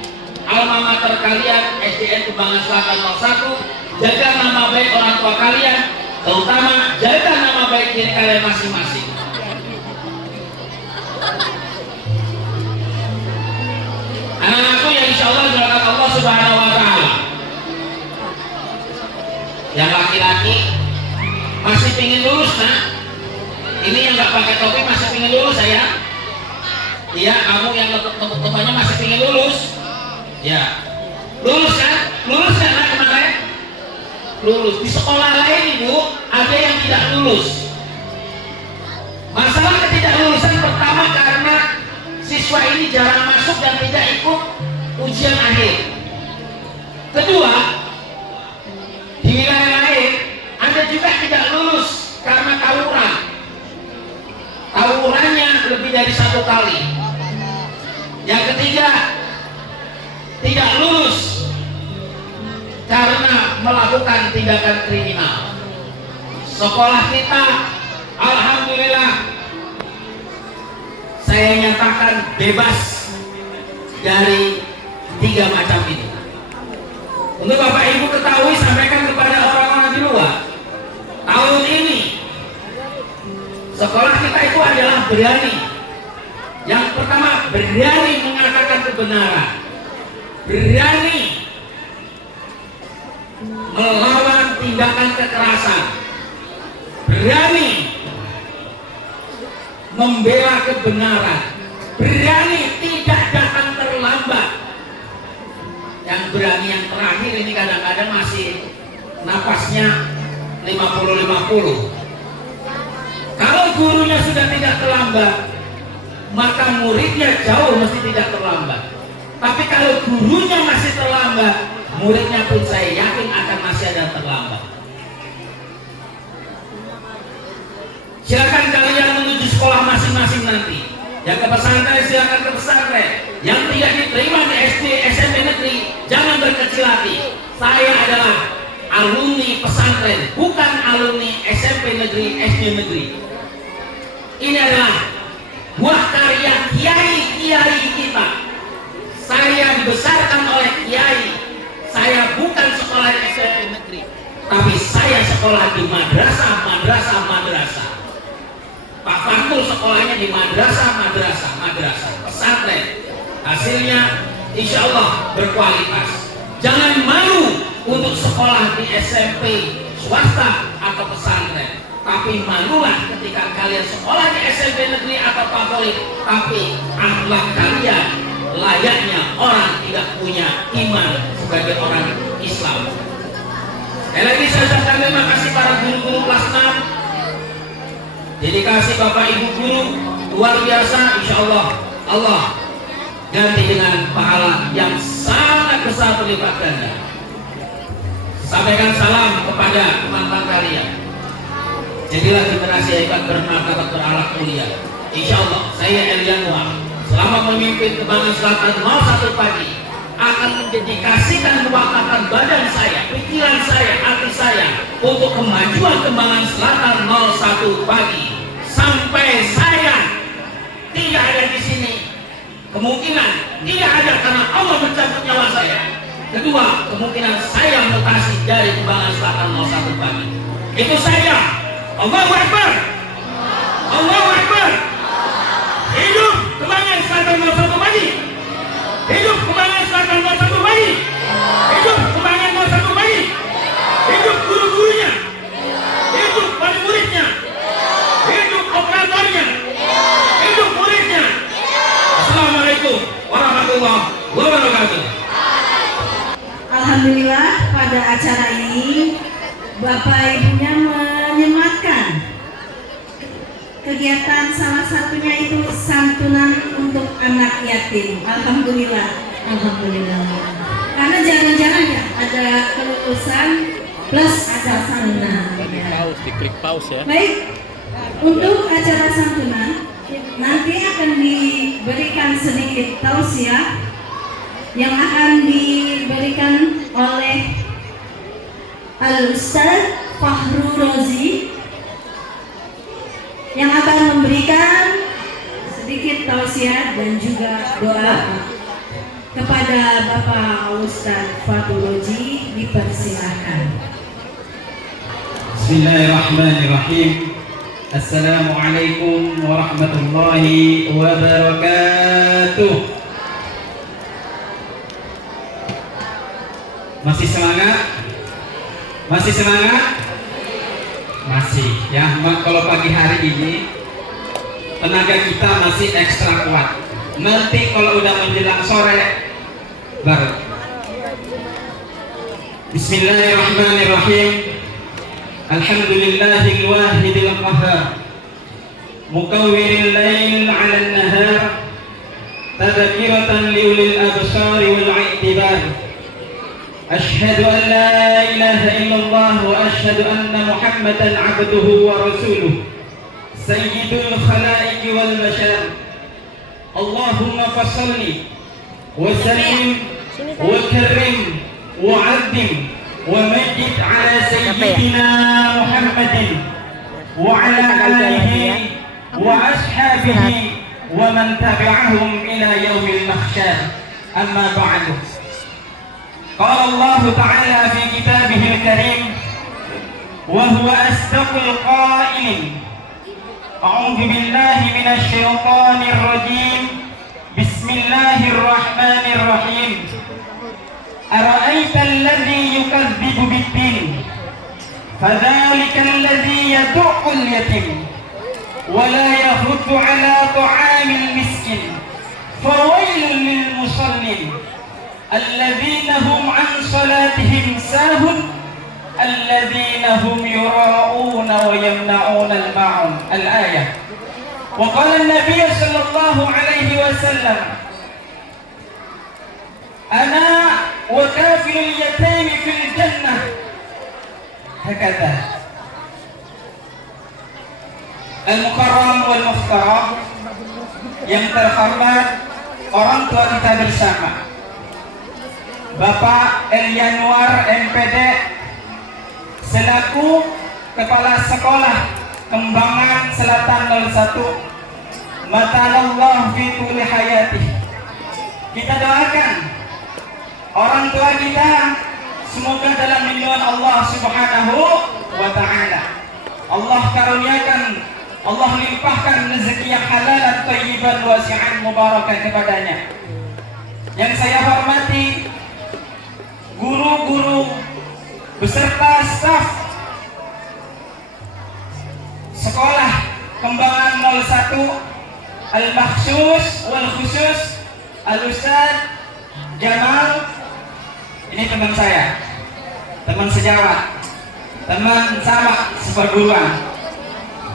alma mater kalian SDN Kembangan Selatan 01, jaga nama baik orang tua kalian, terutama jaga nama baik diri kalian masing-masing. Anak-anakku yang insya Allah diberkati Allah Subhanahu wa Ta'ala. Yang laki-laki masih pingin lulus nak? Ini yang nggak pakai topi masih pingin lulus saya? Iya, kamu yang tepuk-tepuknya masih pingin lulus? Ya, lulus kan? Lulus kan nak kemarin? Lulus. Di sekolah lain ibu ada yang tidak lulus. Masalah ketidaklulusan pertama karena siswa ini jarang masuk dan tidak ikut ujian akhir. Kedua, di wilayah lain ada juga tidak lulus karena tawuran. Tawurannya lebih dari 1 kali. Yang ketiga, tidak lulus karena melakukan tindakan kriminal. Sekolah kita alhamdulillah saya nyatakan bebas dari 3 macam ini. Untuk Bapak Ibu ketahui, sampaikan kepada orang-orang di luar, tahun ini sekolah kita itu adalah berani. Yang pertama, berani mengatakan kebenaran, berani melawan tindakan kekerasan, berani membela kebenaran, berani tidak datang terlambat. Yang berani yang terakhir ini kadang-kadang masih napasnya 50-50. Kalau gurunya sudah tidak terlambat, maka muridnya jauh mesti tidak terlambat. Tapi kalau gurunya masih terlambat, muridnya pun saya yakin akan masih ada terlambat. Silakan kalian menuju sekolah masing-masing nanti. Yang ke pesantren silakan ke pesantren. Yang tidak diterima di SD, SMP negeri, jangan berkecil hati. Saya adalah alumni pesantren, bukan alumni SMP negeri, SD negeri. Ini adalah buah karya kiai-kiai kita. Saya dibesarkan oleh kiai. Saya bukan sekolah di SMP negeri, tapi saya sekolah di madrasah. Pak Fakul sekolahnya di madrasah pesantren. Hasilnya insya Allah berkualitas. Jangan malu untuk sekolah di SMP swasta atau pesantren, tapi malulah ketika kalian sekolah di SMP negeri atau favorit, tapi akhlak kalian layaknya orang tidak punya iman sebagai orang Islam. Sekali lagi saya ucapkan terima kasih para guru-guru kelas 6. Dedikasi Bapak Ibu guru luar biasa, insya Allah Allah ganti dengan pahala yang sangat besar berlipat ganda. Sampaikan salam kepada teman-teman kalian. Jadilah generasi hebat, bermartabat, berakhlak mulia. Insya Allah saya Elian Noah selama memimpin Kembangan Selatan 01 pagi akan mendedikasikan wakatan badan saya, pikiran saya, hati saya untuk kemajuan Kembangan Selatan 01 pagi sampai saya tidak ada di sini. Kemungkinan tidak ada karena Allah mencabut nyawa saya. Kedua, kemungkinan saya mutasi dari Kembangan Selatan 01 pagi. Itu saya. Allahu Akbar. Allahu Akbar. Hidup Kembangan Selatan 01 pagi. Hidup Kembangan Selatan 01 pagi. Hidup Kembangan 01 pagi. Hidup guru-gurunya. Hidup wali muridnya. Hidup operatornya. Hidup muridnya. Assalamualaikum warahmatullahi wabarakatuh. Alhamdulillah pada acara ini Bapak Ibunya menyematkan kegiatan, salah satunya itu santunan untuk anak yatim. Alhamdulillah, alhamdulillah. Karena jangan-jangan ya ada kelulusan plus ada santunan. Diklik pause ya. Baik, untuk acara santunan nanti akan diberikan sedikit tausiah yang akan diberikan oleh Al-Ustaz Fahru Rozi yang akan memberikan sedikit tausiah dan juga doa kepada Bapak Ustaz Fahru Rozi. Dipersilahkan. Bismillahirrahmanirrahim. Assalamualaikum warahmatullahi wabarakatuh. Masih semangat? Masih semangat? Masih ya. Kalau pagi hari ini tenaga kita masih ekstra kuat. Nanti kalau udah menjelang sore baru. Bismillahirrahmanirrahim. Alhamdulillahil wahidil qahhar, mukawwiril lail 'alan nahar, tadhkiratan liulil absar wal 'i'tibar. Ashhadu an la ilaha illallah wa ashhadu anna Muhammadan 'abduhu wa rasuluh, sayyidul khalaiqi wal bashar. Allahumma fassalli wa sallim wa karrim wa 'azzim wa majid 'ala sayyidina Muhammadin wa 'ala alihi wa ashabihi wa man tabi'ahum ila yaumil mahsyar. Amma ba'du. Qala Allah Ta'ala fi kitabihil karim wa huwa asdaqul qailin. A'udzu billahi minasy syaithanir rajim. Bismillahirrahmanirrahim. Ara'aita alladhi yukadzibu bid-din, fadzalika alladhi yad'ul yatim wa la yahuddu 'ala ta'amil miskin, fawailul lil musallin الذين هم عن صلاتهم ساهون alladzina hum yura'una wa yamna'una al-ma'un. Al-ayah. Wa qala an-nabiy sallallahu alaihi wasallam, ana wa kafilul yatim fil jannah. Hakadha. Al-mukarram wal muhtaram, yang terhormat orang tua kita bersama, Bapak Elyanuar MPD selaku Kepala Sekolah Kembangan Selatan 01, matanallahu fi tuli hayati. Kita doakan orang tua kita semoga dalam lindungan Allah Subhanahu wa ta'ala. Allah karuniakan, Allah limpahkan rezeki yang halal dan thayyiban wasi'an mubarakan kepadanya. Yang saya hormati guru-guru beserta staf Sekolah Kembangan 01 Al-Makhsus wal Khusus Al-Ustaz Jamal. Ini teman saya, teman sejawat, teman sama seperguruan,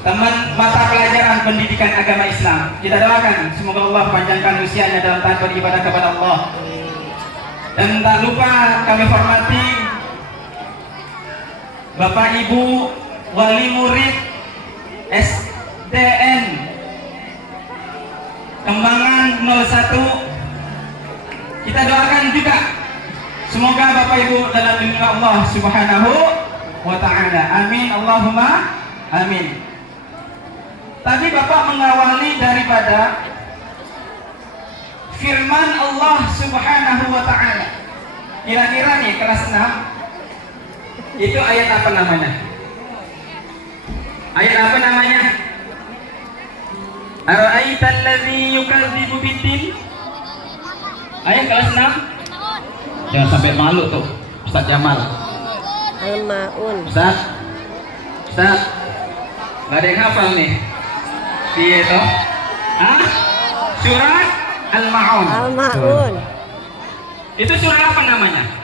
teman mata pelajaran pendidikan agama Islam. Kita doakan semoga Allah panjangkan usianya dalam taat beribadah kepada Allah. Dan tak lupa kami hormati Bapak Ibu wali murid SDN Kembangan 01. Kita doakan juga semoga Bapak Ibu dalam lindungan Allah Subhanahu wa ta'ala. Amin Allahumma amin. Tadi Bapak mengawali daripada firman Allah Subhanahu wa ta'ala. Kira-kira nih kelas 6 itu ayat apa namanya? Ayat apa namanya? Ara'aital ladzi yukadzibu biddin. Ayat kelas 6. Jangan sampai malu tuh Ustaz Jamal. Al-Maun. Ustaz nggak ada yang hafal nih. Iya toh? Hah? Surat Al-Ma'un. Al-Maun. Itu surah apa namanya?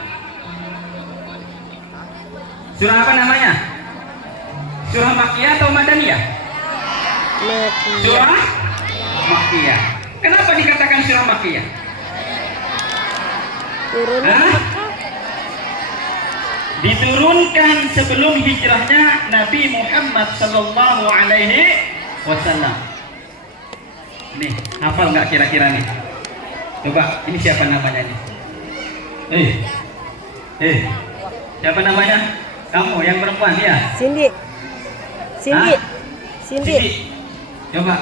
Surah apa namanya? Surah Makkiyah atau Madaniyah? Makkiyah. Surah Makkiyah. Kenapa dikatakan surah Makkiyah? Turunnya Hah? Diturunkan sebelum hijrahnya Nabi Muhammad sallallahu alaihi wasallam. Nih, hafal nggak kira-kira nih? Coba, ini siapa namanya nih? Siapa namanya? Kamu yang perempuan ya? Cindy. Cindy. Hah? Cindy. Coba.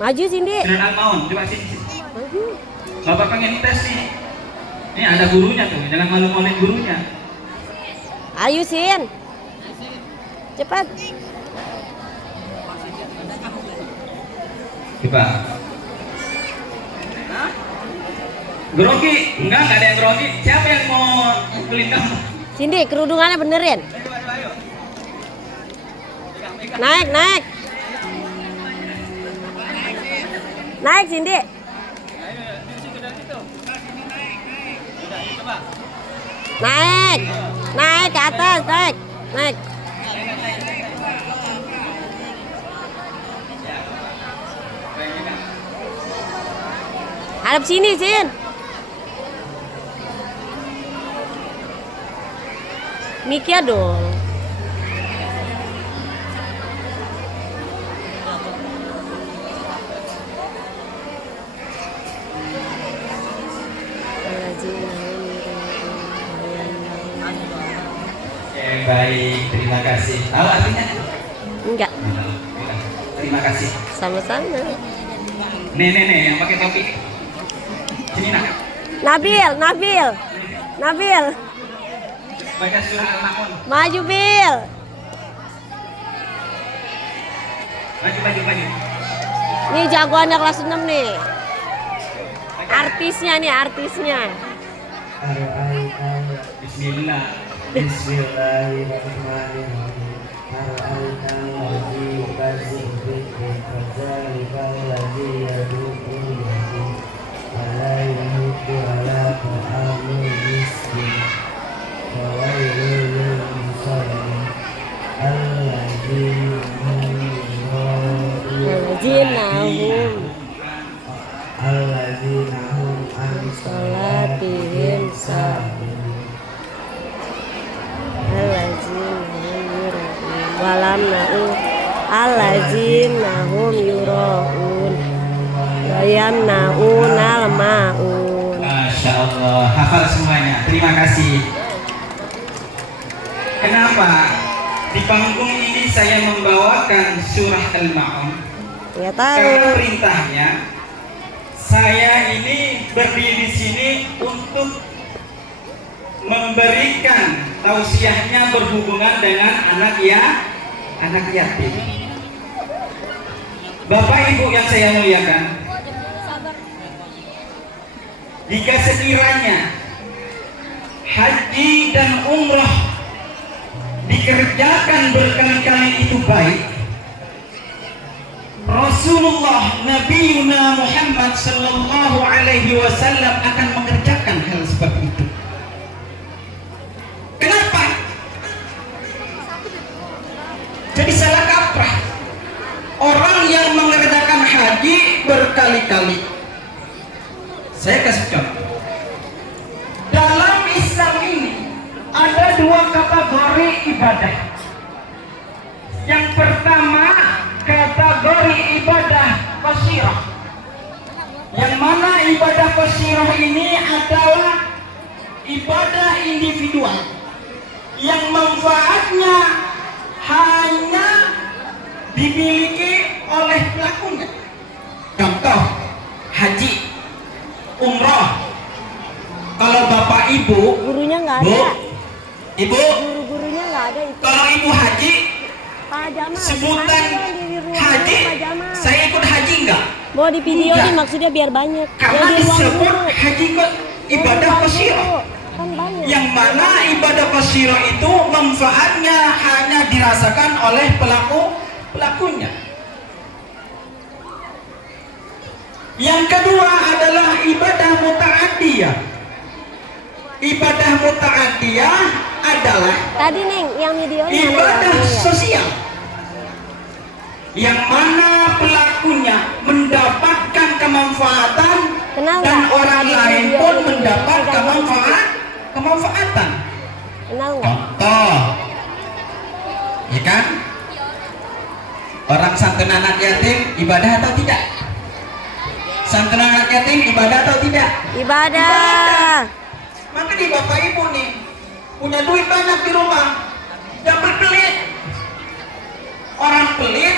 Maju Cindy. Surat Al-Maun, coba sini. Maju. Bapak pengen tes nih. Ini ada gurunya tuh, jangan malu-maluin gurunya. Ayo Sin. Cepat. Coba. Grogi? Enggak ada yang grogi. Siapa yang mau mukulin kamu? Cindy, kerudungannya benerin. Naik, naik. Naik Cindy. Naik. Naik ke atas, naik. Naik. Hadap sini, Sin. Mikia dong. Baik, terima kasih. Tahu artinya? Enggak. Terima kasih. Sama-sama. Nih, yang pakai topi. Sini nak. Nabil, Nabil. Nabil. Baca surah Al-Ma'un. Maju, Bil. Maju. Nih jagoannya kelas 6 nih. Artisnya nih, artisnya. Bismillah. Bismillahirrahmanirrahim. Ar-Aitan ladzi yukazzib bihi fadzalikal ladzi yad'ul yatim wa la yuhibbu ala ta'amul miskin wa wailul lil walladzina hum an salatihim sahun. Alladzina hum yura'un wa yamna'unal ma'un. Masya Allah, hafal semuanya. Terima kasih. Kenapa di panggung ini saya membawakan surah Al-Ma'un? Ya tahu. Karena perintahnya saya ini berdiri di sini untuk memberikan tausiahnya berhubungan dengan anak yatim. Bapak Ibu yang saya muliakan, jika sekiranya haji dan umrah dikerjakan berkali-kali itu baik, Rasulullah Nabiuna Muhammad sallallahu alaihi wasallam akan mengerjakan hal seperti itu. Kenapa? Jadi salah kaprah orang yang mengerjakan haji berkali-kali. Saya kasih contoh. Dalam Islam ini ada dua kategori ibadah. Yang pertama kategori ibadah qashirah. Yang mana ibadah qashirah ini adalah ibadah individual yang manfaatnya hanya dimiliki oleh pelakunya. Contoh haji, umrah. Kalau bapak ibu, Gurunya nggak bu, ada. ibu, Guru-gurunya nggak ada itu. kalau ibu haji, Pak Jamal. sebutan Ada di ruang haji, guru, Pak Jamal. saya ikut haji enggak? Mau di video Enggak. nih maksudnya biar banyak. Karena Ya, di ruang disebut guru. haji kok ibadah qashirah. Kan banyak. Yang mana ibadah qashirah itu manfaatnya hanya dirasakan oleh pelakunya. Yang kedua adalah ibadah muta'addiyah. Ibadah muta'addiyah adalah Tadi Neng, yang videonya ibadah mana ya? sosial, yang mana pelakunya mendapatkan kemanfaatan Kenal dan nggak? orang Tadi lain video pun ini, mendapat pegang kemanfaatan. Kenal nggak? Contoh, ya kan? Orang santun anak yatim ibadah atau tidak? Santun anak yatim ibadah atau tidak? Ibadah. Maka di bapak ibu nih punya duit banyak di rumah, jangan berpelit. Orang pelit,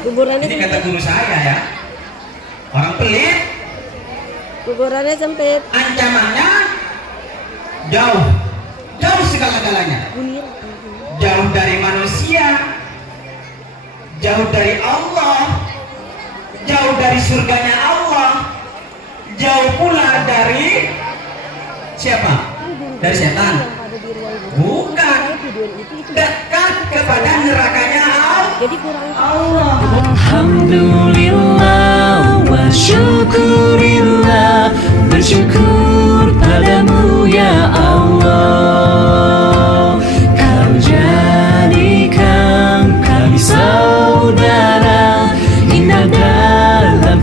Kuburannya ini kata sempit. guru saya ya. Orang pelit, Kuburannya sempit. ancamannya jauh segala-galanya. Jauh dari manusia, jauh dari Allah, jauh dari surganya Allah, jauh pula dari siapa? Dari setan? Bukan. Dekat kepada nerakanya Allah. Alhamdulillah wa syukurillah, bersyukur padamu ya Allah. Kau jadikan kami saudara, indah dalam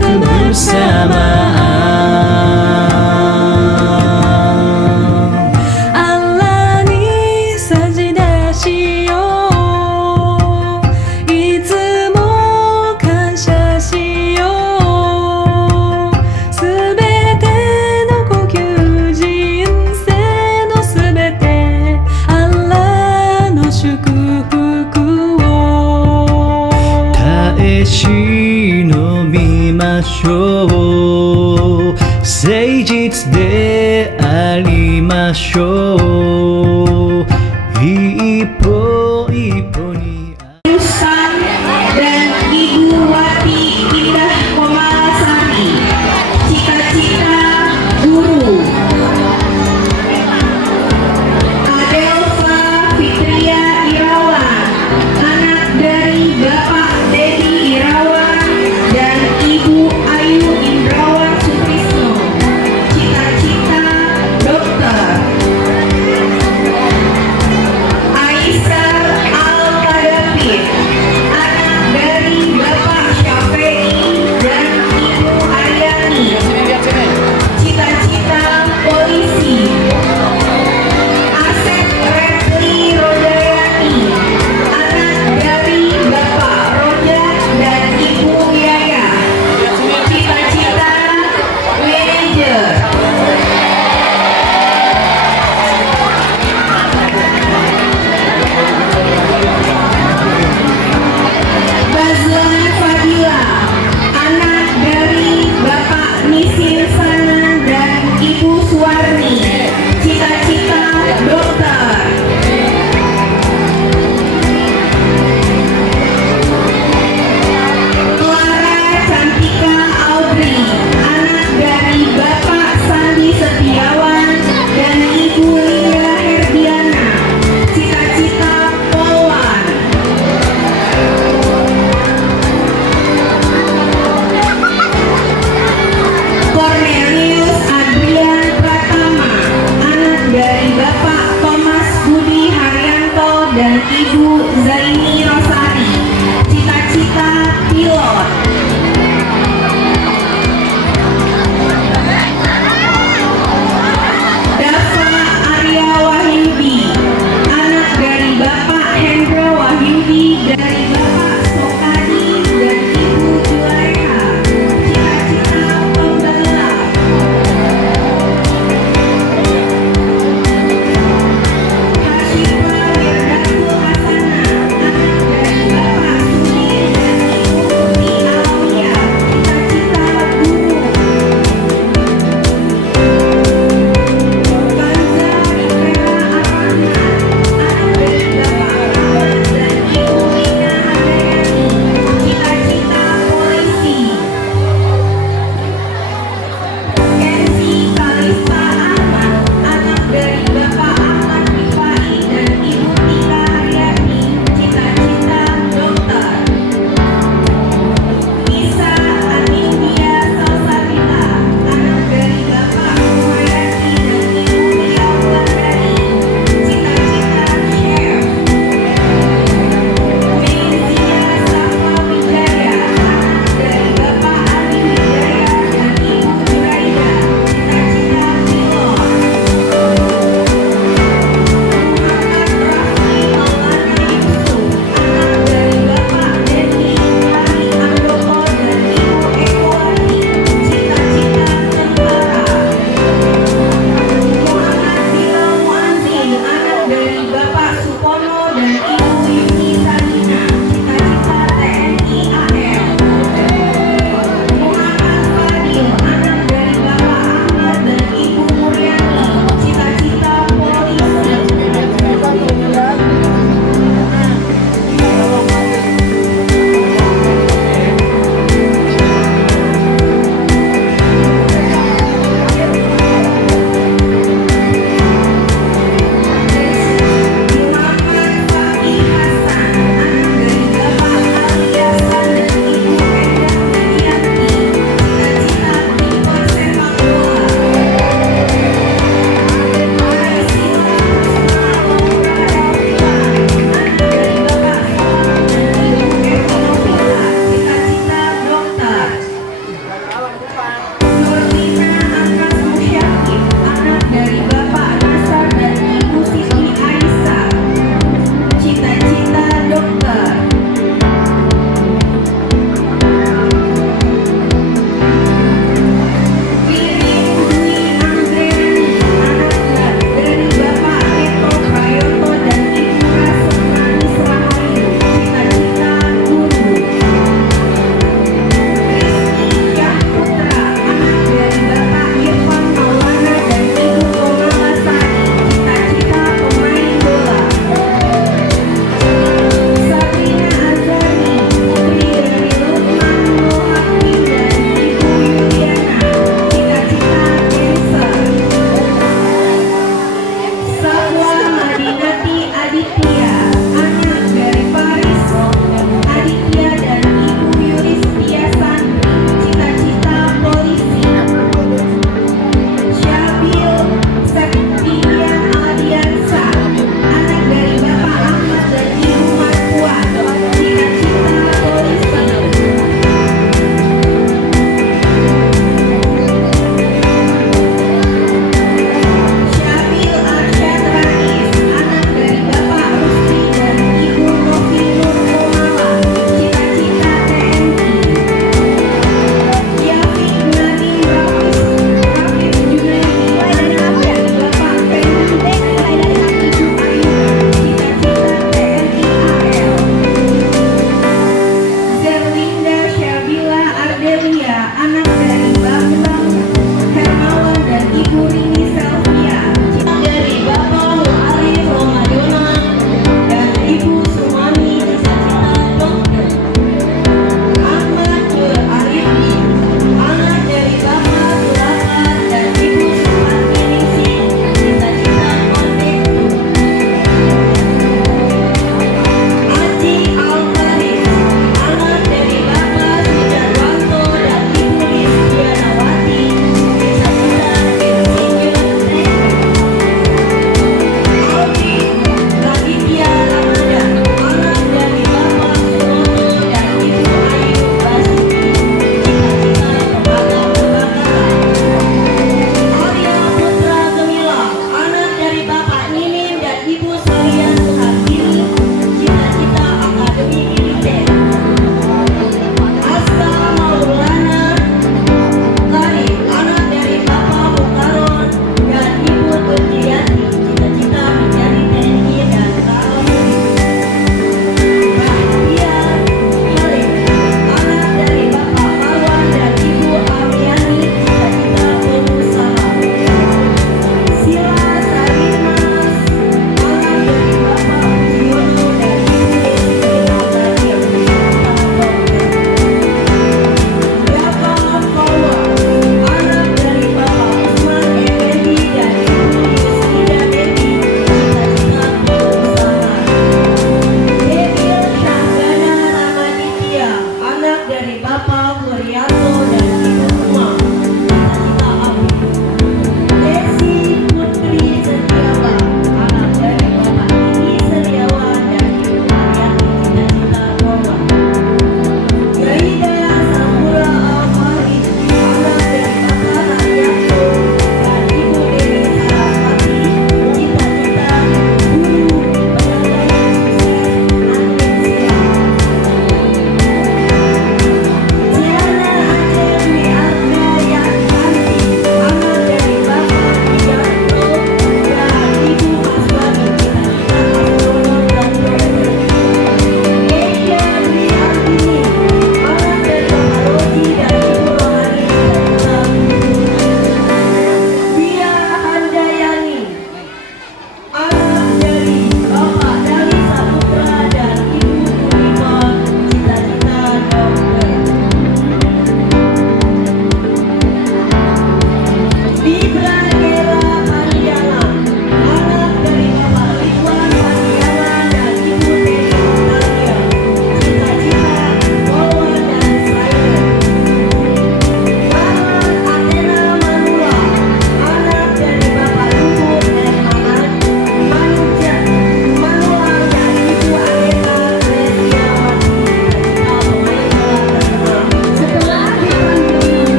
kebersamaan. Allah ni sajidah shiyou, itsumo kansha shiyou. Subete no kokyū, jinsei no subete, Allah no shukufuku wo tae shinomimashou, 誠実でありましょう。一歩一歩に Yusan dan Ibu Wati Indah Komalasari, cita-cita guru. Adelsa Fitria Irawan, anak dari Bapak Dedi Irawan dan Ibu Ayu Indrawan Sutrisno, cita-cita dokter. Aisyah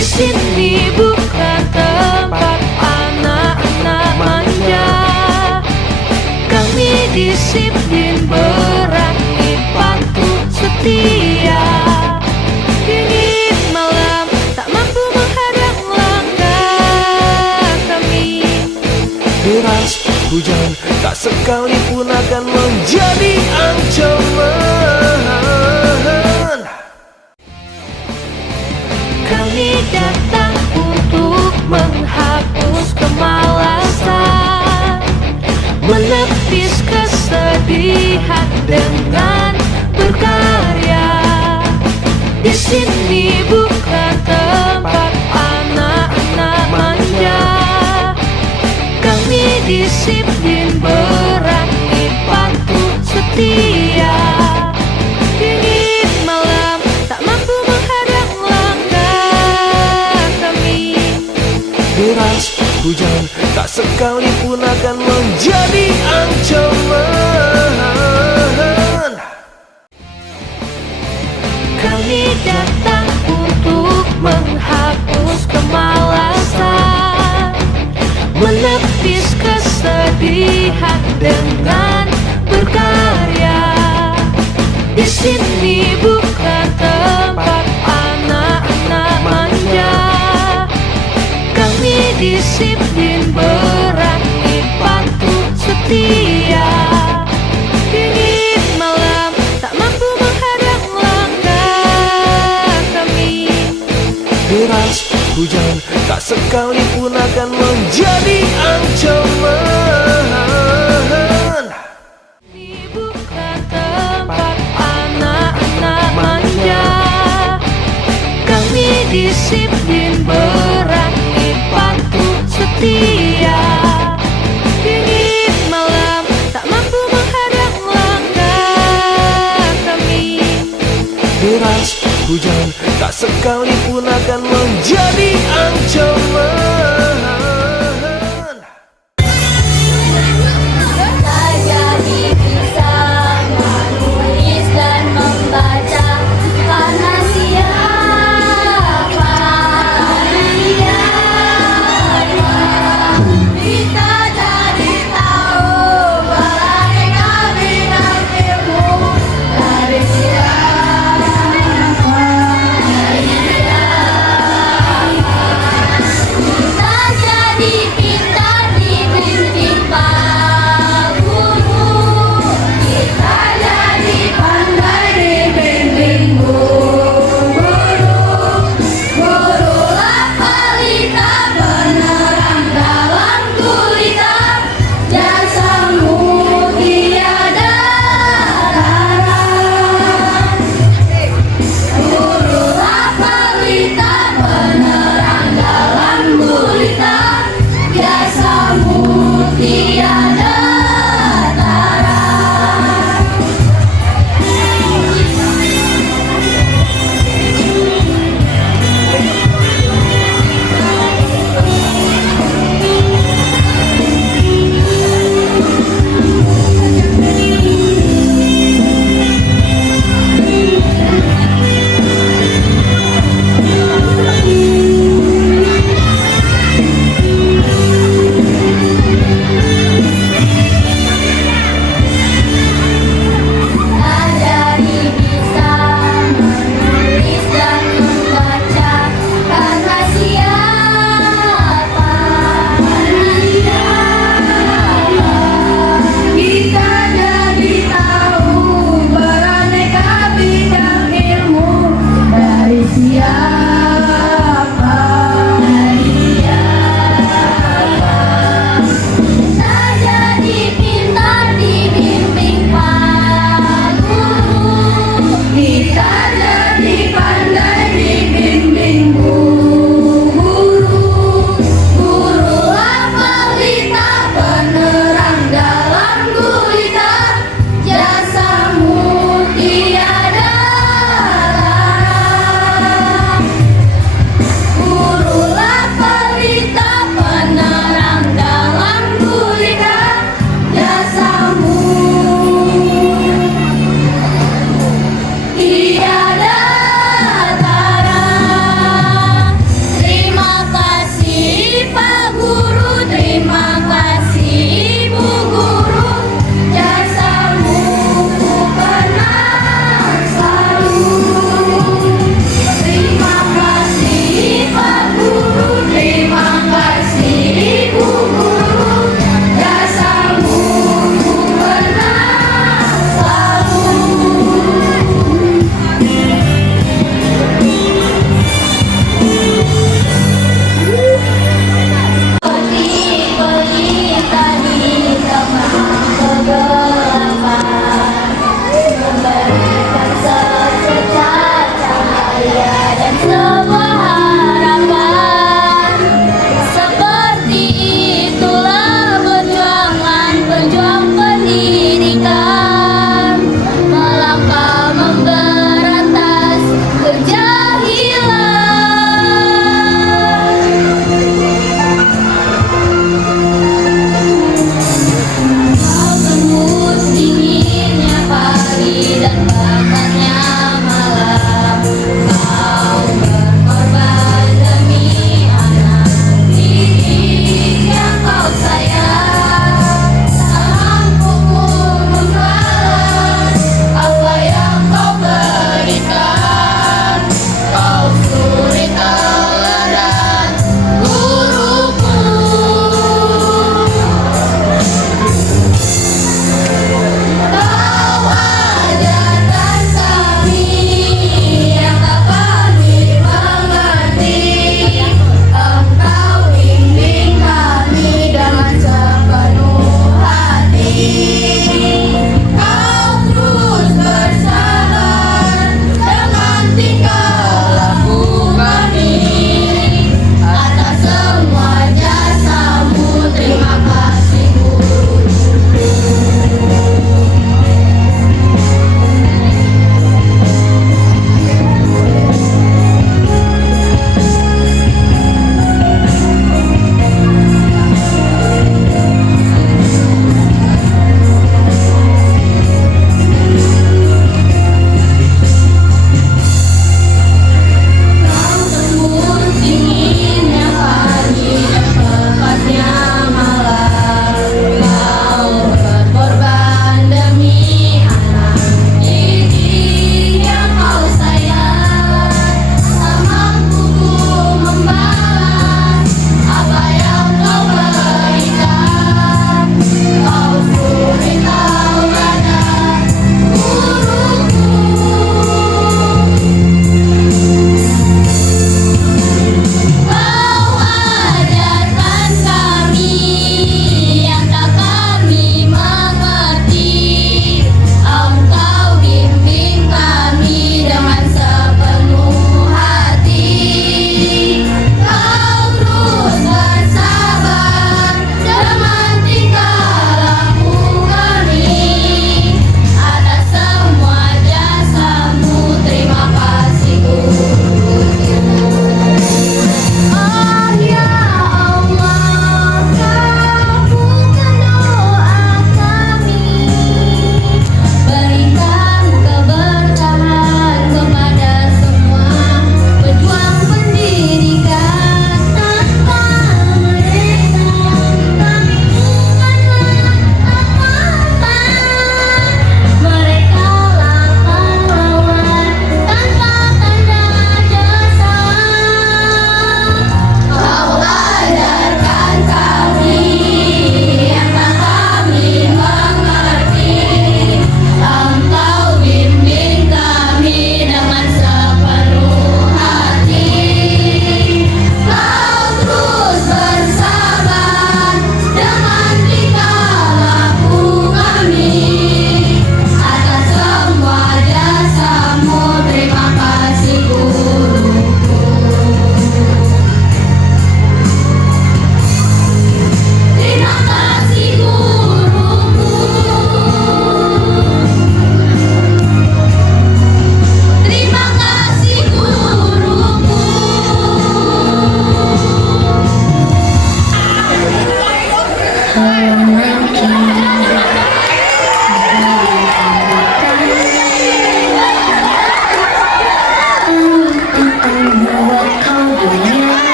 sini bukan tempat anak-anak manja. Kami disiplin, berani, patuh, setia. Dingin malam tak mampu menghadang langkah kami. Deras hujan tak sekalipun akan menjadi ancaman. Kami datang untuk menghapus kemalasan, menepis kesedihan dengan berkarya. Di sini bukan tempat anak-anak manja. Kami disiplin, berani, patuh, setia. Dingin malam tak mampu menghadang langkah kami. Deras hujan tak sekalipun akan menjadi ancaman. Kami datang untuk menghapus kemalasan, menepis kesedihan dengan berkarya. Di sini bukan tempat anak-anak manja. Kami disiplin, berani, patuh, setia. Dingin malam tak mampu menghadang langkah kami. Deras hujan tak sekalipun akan menjadi ancaman. Ini bukan tempat anak-anak manja. Kami disiplin, berani, patuh, setia. Dingin malam tak mampu menghadang langkah kami. Deras hujan tak sekalipun akan menjadi ancaman. Jadi bisa menulis dan membaca karena siapa dia. Kita jadi tahu bagaimana ilmu dari siapa dia.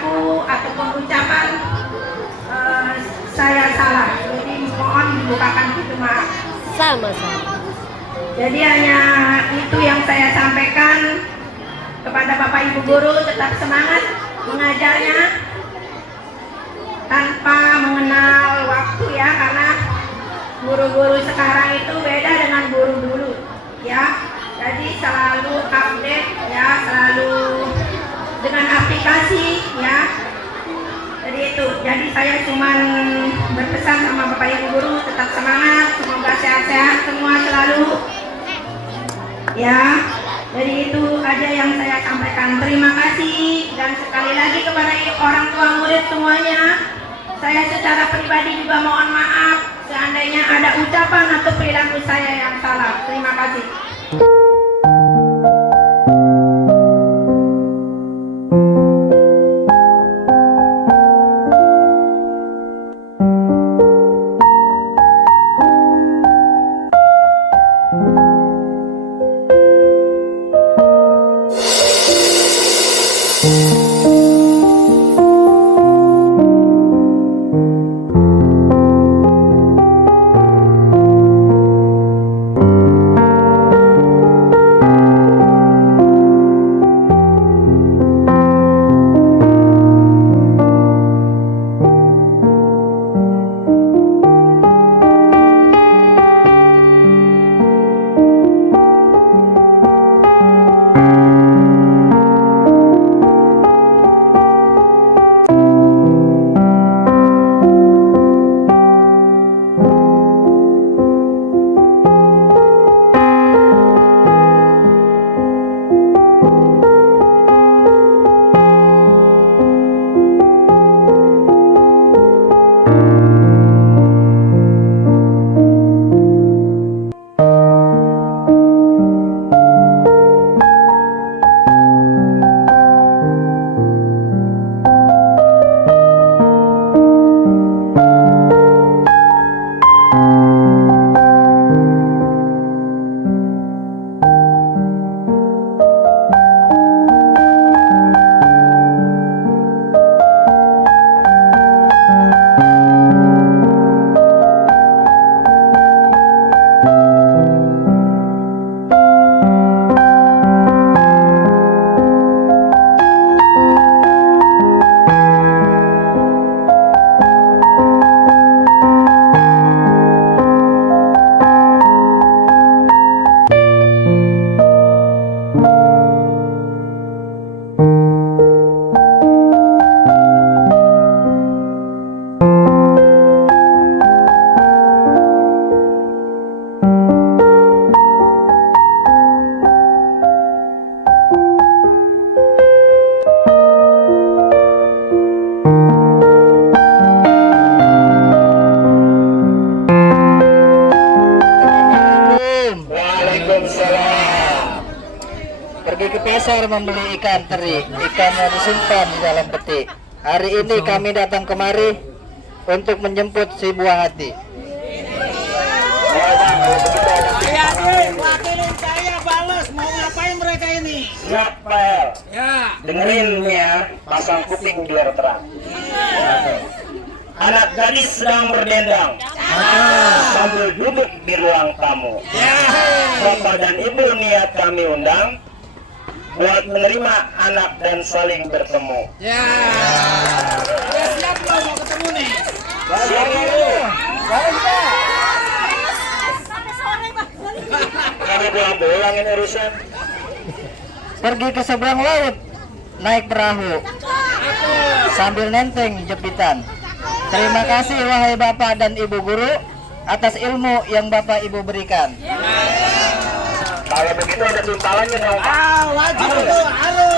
perilaku ataupun ucapan saya salah. Jadi mohon dibukakan pintu maaf. Sama-sama. Jadi hanya itu yang saya sampaikan kepada Bapak Ibu guru, tetap semangat mengajarnya tanpa mengenal waktu ya, karena guru-guru sekarang itu beda dengan guru dulu ya. Jadi selalu update ya, selalu dengan aplikasi ya. Jadi itu, jadi saya cuman berpesan sama Bapak Ibu guru, tetap semangat, semoga sehat-sehat semua selalu ya. Jadi itu aja yang saya sampaikan. Terima kasih, dan sekali lagi kepada orang tua murid semuanya, saya secara pribadi juga mohon maaf seandainya ada ucapan atau perilaku saya yang salah. Terima kasih. Pergi ke pasar membeli ikan teri, ikannya disimpan di dalam peti. Hari ini kami datang kemari untuk menjemput si buah hati. Wakilin saya balas, mau ngapain mereka ini? Siap, Pel. Ya. Dengerin ya, pasang kuping biar terang. Anak gadis sedang berdendang sambil duduk di ruang tamu. Bapak dan Ibu niat kami undang buat menerima anak dan saling bertemu. Ya. Ya siap lo mau ketemu nih. Siap Ibu. Kami pulang ini urusan. Pergi ke seberang laut, naik perahu, sambil nenteng jepitan. Terima kasih wahai Bapak dan Ibu guru atas ilmu yang Bapak Ibu berikan. Kalau begitu ada timbalannya dong. Wajib itu. Halo.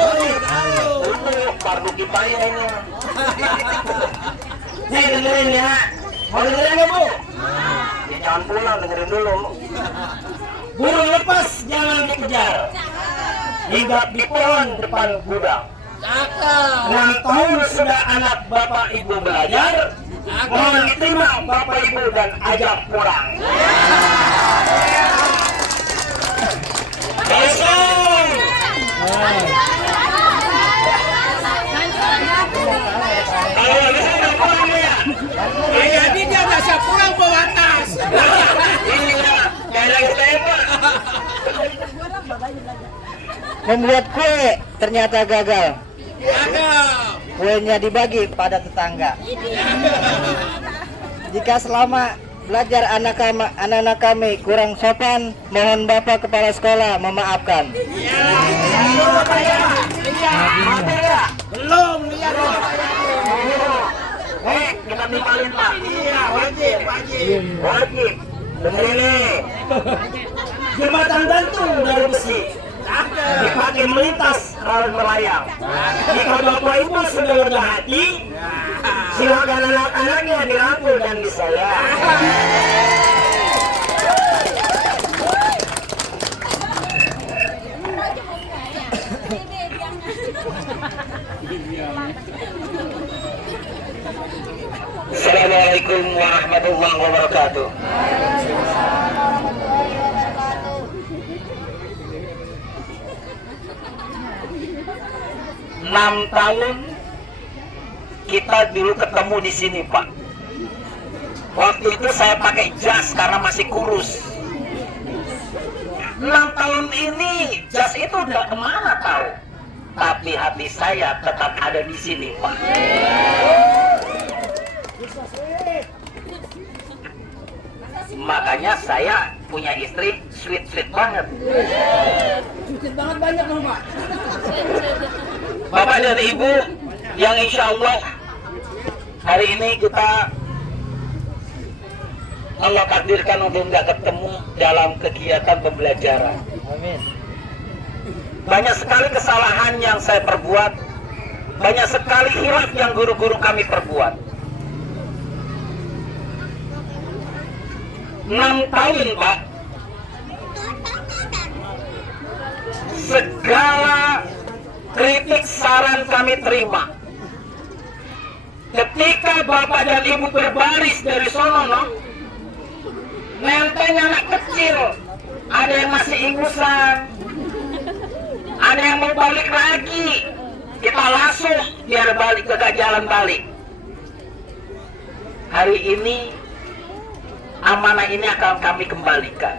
Untuk fardu kifayah ini. Nih dengerin ya. Mau dengerin nggak Bu? Ya, jangan pulang, dengerin dulu. Burung lepas jangan dikejar. Hinggap di pohon depan gudang. 6 tahun sudah anak Bapak Ibu belajar. Mohon diterima Bapak Ibu dan ajak pulang. Assalamualaikum. pulang dia. Jadi dia udah siap pulang bawa tas. Iya, kayak lagi tembak. Membuat kue ternyata gagal. Kuenya dibagi pada tetangga. Jika selama belajar anak-anak kami kurang sopan, mohon Bapak Kepala Sekolah memaafkan. Belum lihat. Kita nimpalin Pak. Iya, wajib. Dengerin nih. Jembatan gantung dari besi. Dipakai melintas rel melayang. Jika Bapak Ibu sudah rendah hati, silakan anak-anaknya dirangkul dan disayang. Assalamualaikum warahmatullahi wabarakatuh. 6 tahun kita dulu ketemu di sini, Pak. Waktu itu saya pakai jas karena masih kurus. 6 tahun ini jas itu udah kemana tahu? Tapi hati saya tetap ada di sini, Pak. Makanya saya punya istri sweet banget. Sweet banget banyak dong, Pak. Bapak dan Ibu yang insya Allah hari ini kita Allah takdirkan untuk nggak ketemu dalam kegiatan pembelajaran. Amin. Banyak sekali kesalahan yang saya perbuat, banyak sekali khilaf yang guru-guru kami perbuat. 6 tahun, Pak. Segala kritik saran kami terima. Ketika Bapak dan Ibu berbaris dari sono, nenteng anak kecil, ada yang masih ingusan, ada yang mau balik lagi, kita langsung biar balik ke jalan balik. Hari ini amanah ini akan kami kembalikan.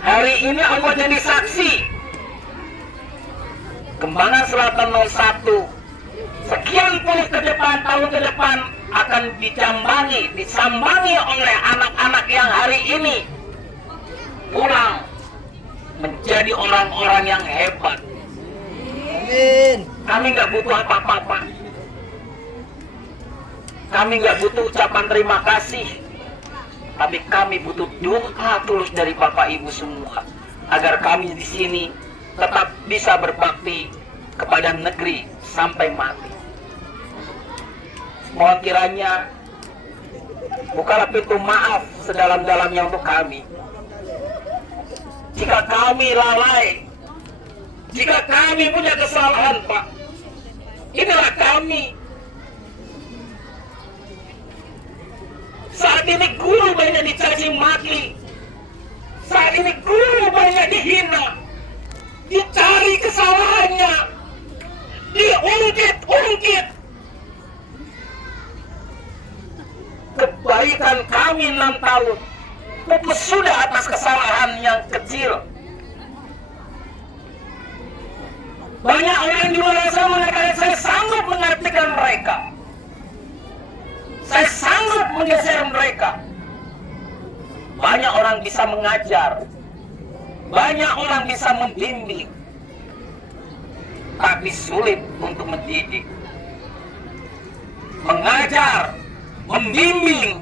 Hari ini Allah jadi saksi. Kembangan Selatan 01 sekian puluh tahun ke depan akan disambangi oleh anak-anak yang hari ini pulang menjadi orang-orang yang hebat. Amin. Kami nggak butuh apa-apa. Kami nggak butuh ucapan terima kasih, tapi kami butuh doa tulus dari Bapak Ibu semua agar kami di sini tetap bisa berbakti kepada negeri sampai mati. Mohon kiranya bukalah pintu maaf sedalam-dalamnya untuk kami. Jika kami lalai, jika kami punya kesalahan, Pak, inilah kami. Saat ini guru banyak dicaci maki, saat ini guru banyak dihina, dicari kesalahannya, diungkit. Kebaikan kami 6 tahun pupus sudah atas kesalahan yang kecil. Banyak orang di luar sana mengatakan saya sanggup mengartikan mereka, saya sanggup menggeser mereka. Banyak orang bisa mengajar, banyak orang bisa membimbing, tapi sulit untuk mendidik. Mengajar, membimbing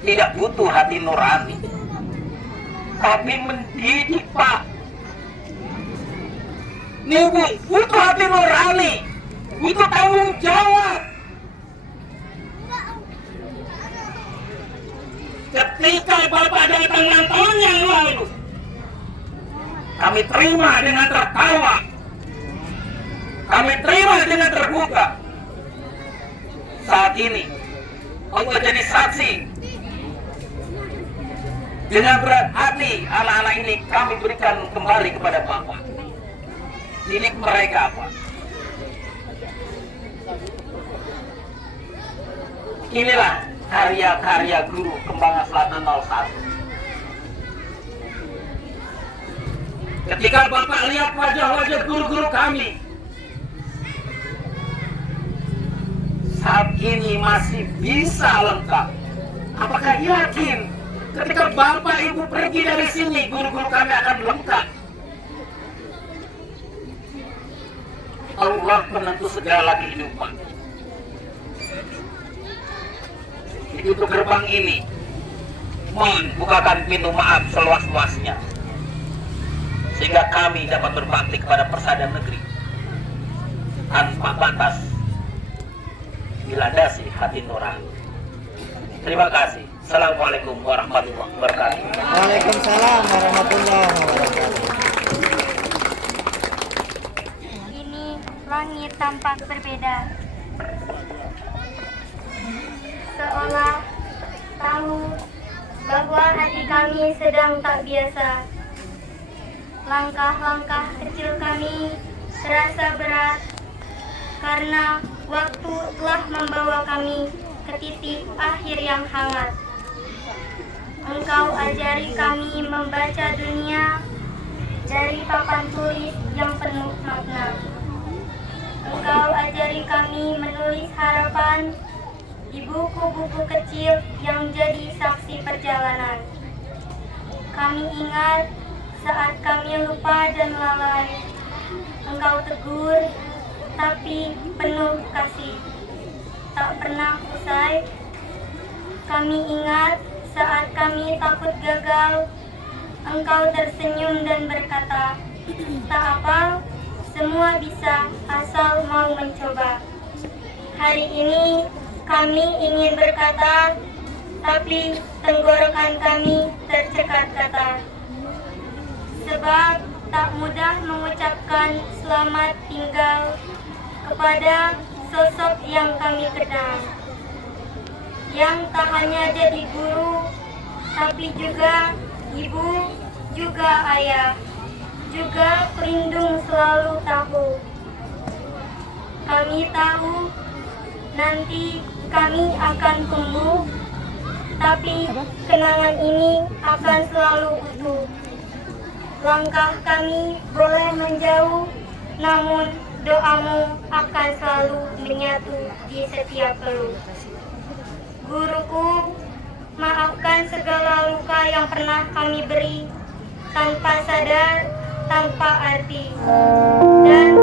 tidak butuh hati nurani, tapi mendidik, Pak, ini butuh hati nurani, butuh tanggung jawab. Ketika Bapak datang 6 tahun yang lalu, kami terima dengan tertawa, kami terima dengan terbuka. Saat ini Allah jadi saksi. Dengan berat hati anak-anak ini kami berikan kembali kepada Bapak. Didik mereka, Pak. Inilah karya-karya guru Kembangan Selatan 01. Ketika Bapak lihat wajah-wajah guru-guru kami saat ini masih bisa lengkap, apakah yakin ketika Bapak Ibu pergi dari sini guru-guru kami akan lengkap? Allah penentu segala kehidupan. Di pintu gerbang ini, mohon bukakan pintu maaf seluas-luasnya, sehingga kami dapat berbakti kepada persada negeri tanpa batas, dilandasi hati nurani. Terima kasih. Assalamualaikum warahmatullahi wabarakatuh. Waalaikumsalam warahmatullahi wabarakatuh. Ini langit tampak berbeda, seolah tahu bahwa hati kami sedang tak biasa. Langkah-langkah kecil kami terasa berat karena waktu telah membawa kami ke titik akhir yang hangat. Engkau ajari kami membaca dunia dari papan tulis yang penuh makna. Engkau ajari kami menulis harapan di buku-buku kecil yang jadi saksi perjalanan. Kami ingat saat kami lupa dan lalai, Engkau tegur, tapi penuh kasih, tak pernah usai. Kami ingat saat kami takut gagal, Engkau tersenyum dan berkata, tak apa, semua bisa asal mau mencoba. Hari ini kami ingin berkata, tapi tenggorokan kami tercekat kata. Sebab tak mudah mengucapkan selamat tinggal kepada sosok yang kami kenal, yang tak hanya jadi guru, tapi juga ibu, juga ayah, juga pelindung selalu tahu. Kami tahu nanti kami akan tumbuh, tapi kenangan ini akan selalu utuh. Langkah kami boleh menjauh, namun doamu akan selalu menyatu di setiap peluk. Guruku, maafkan segala luka yang pernah kami beri tanpa sadar, tanpa arti. Dan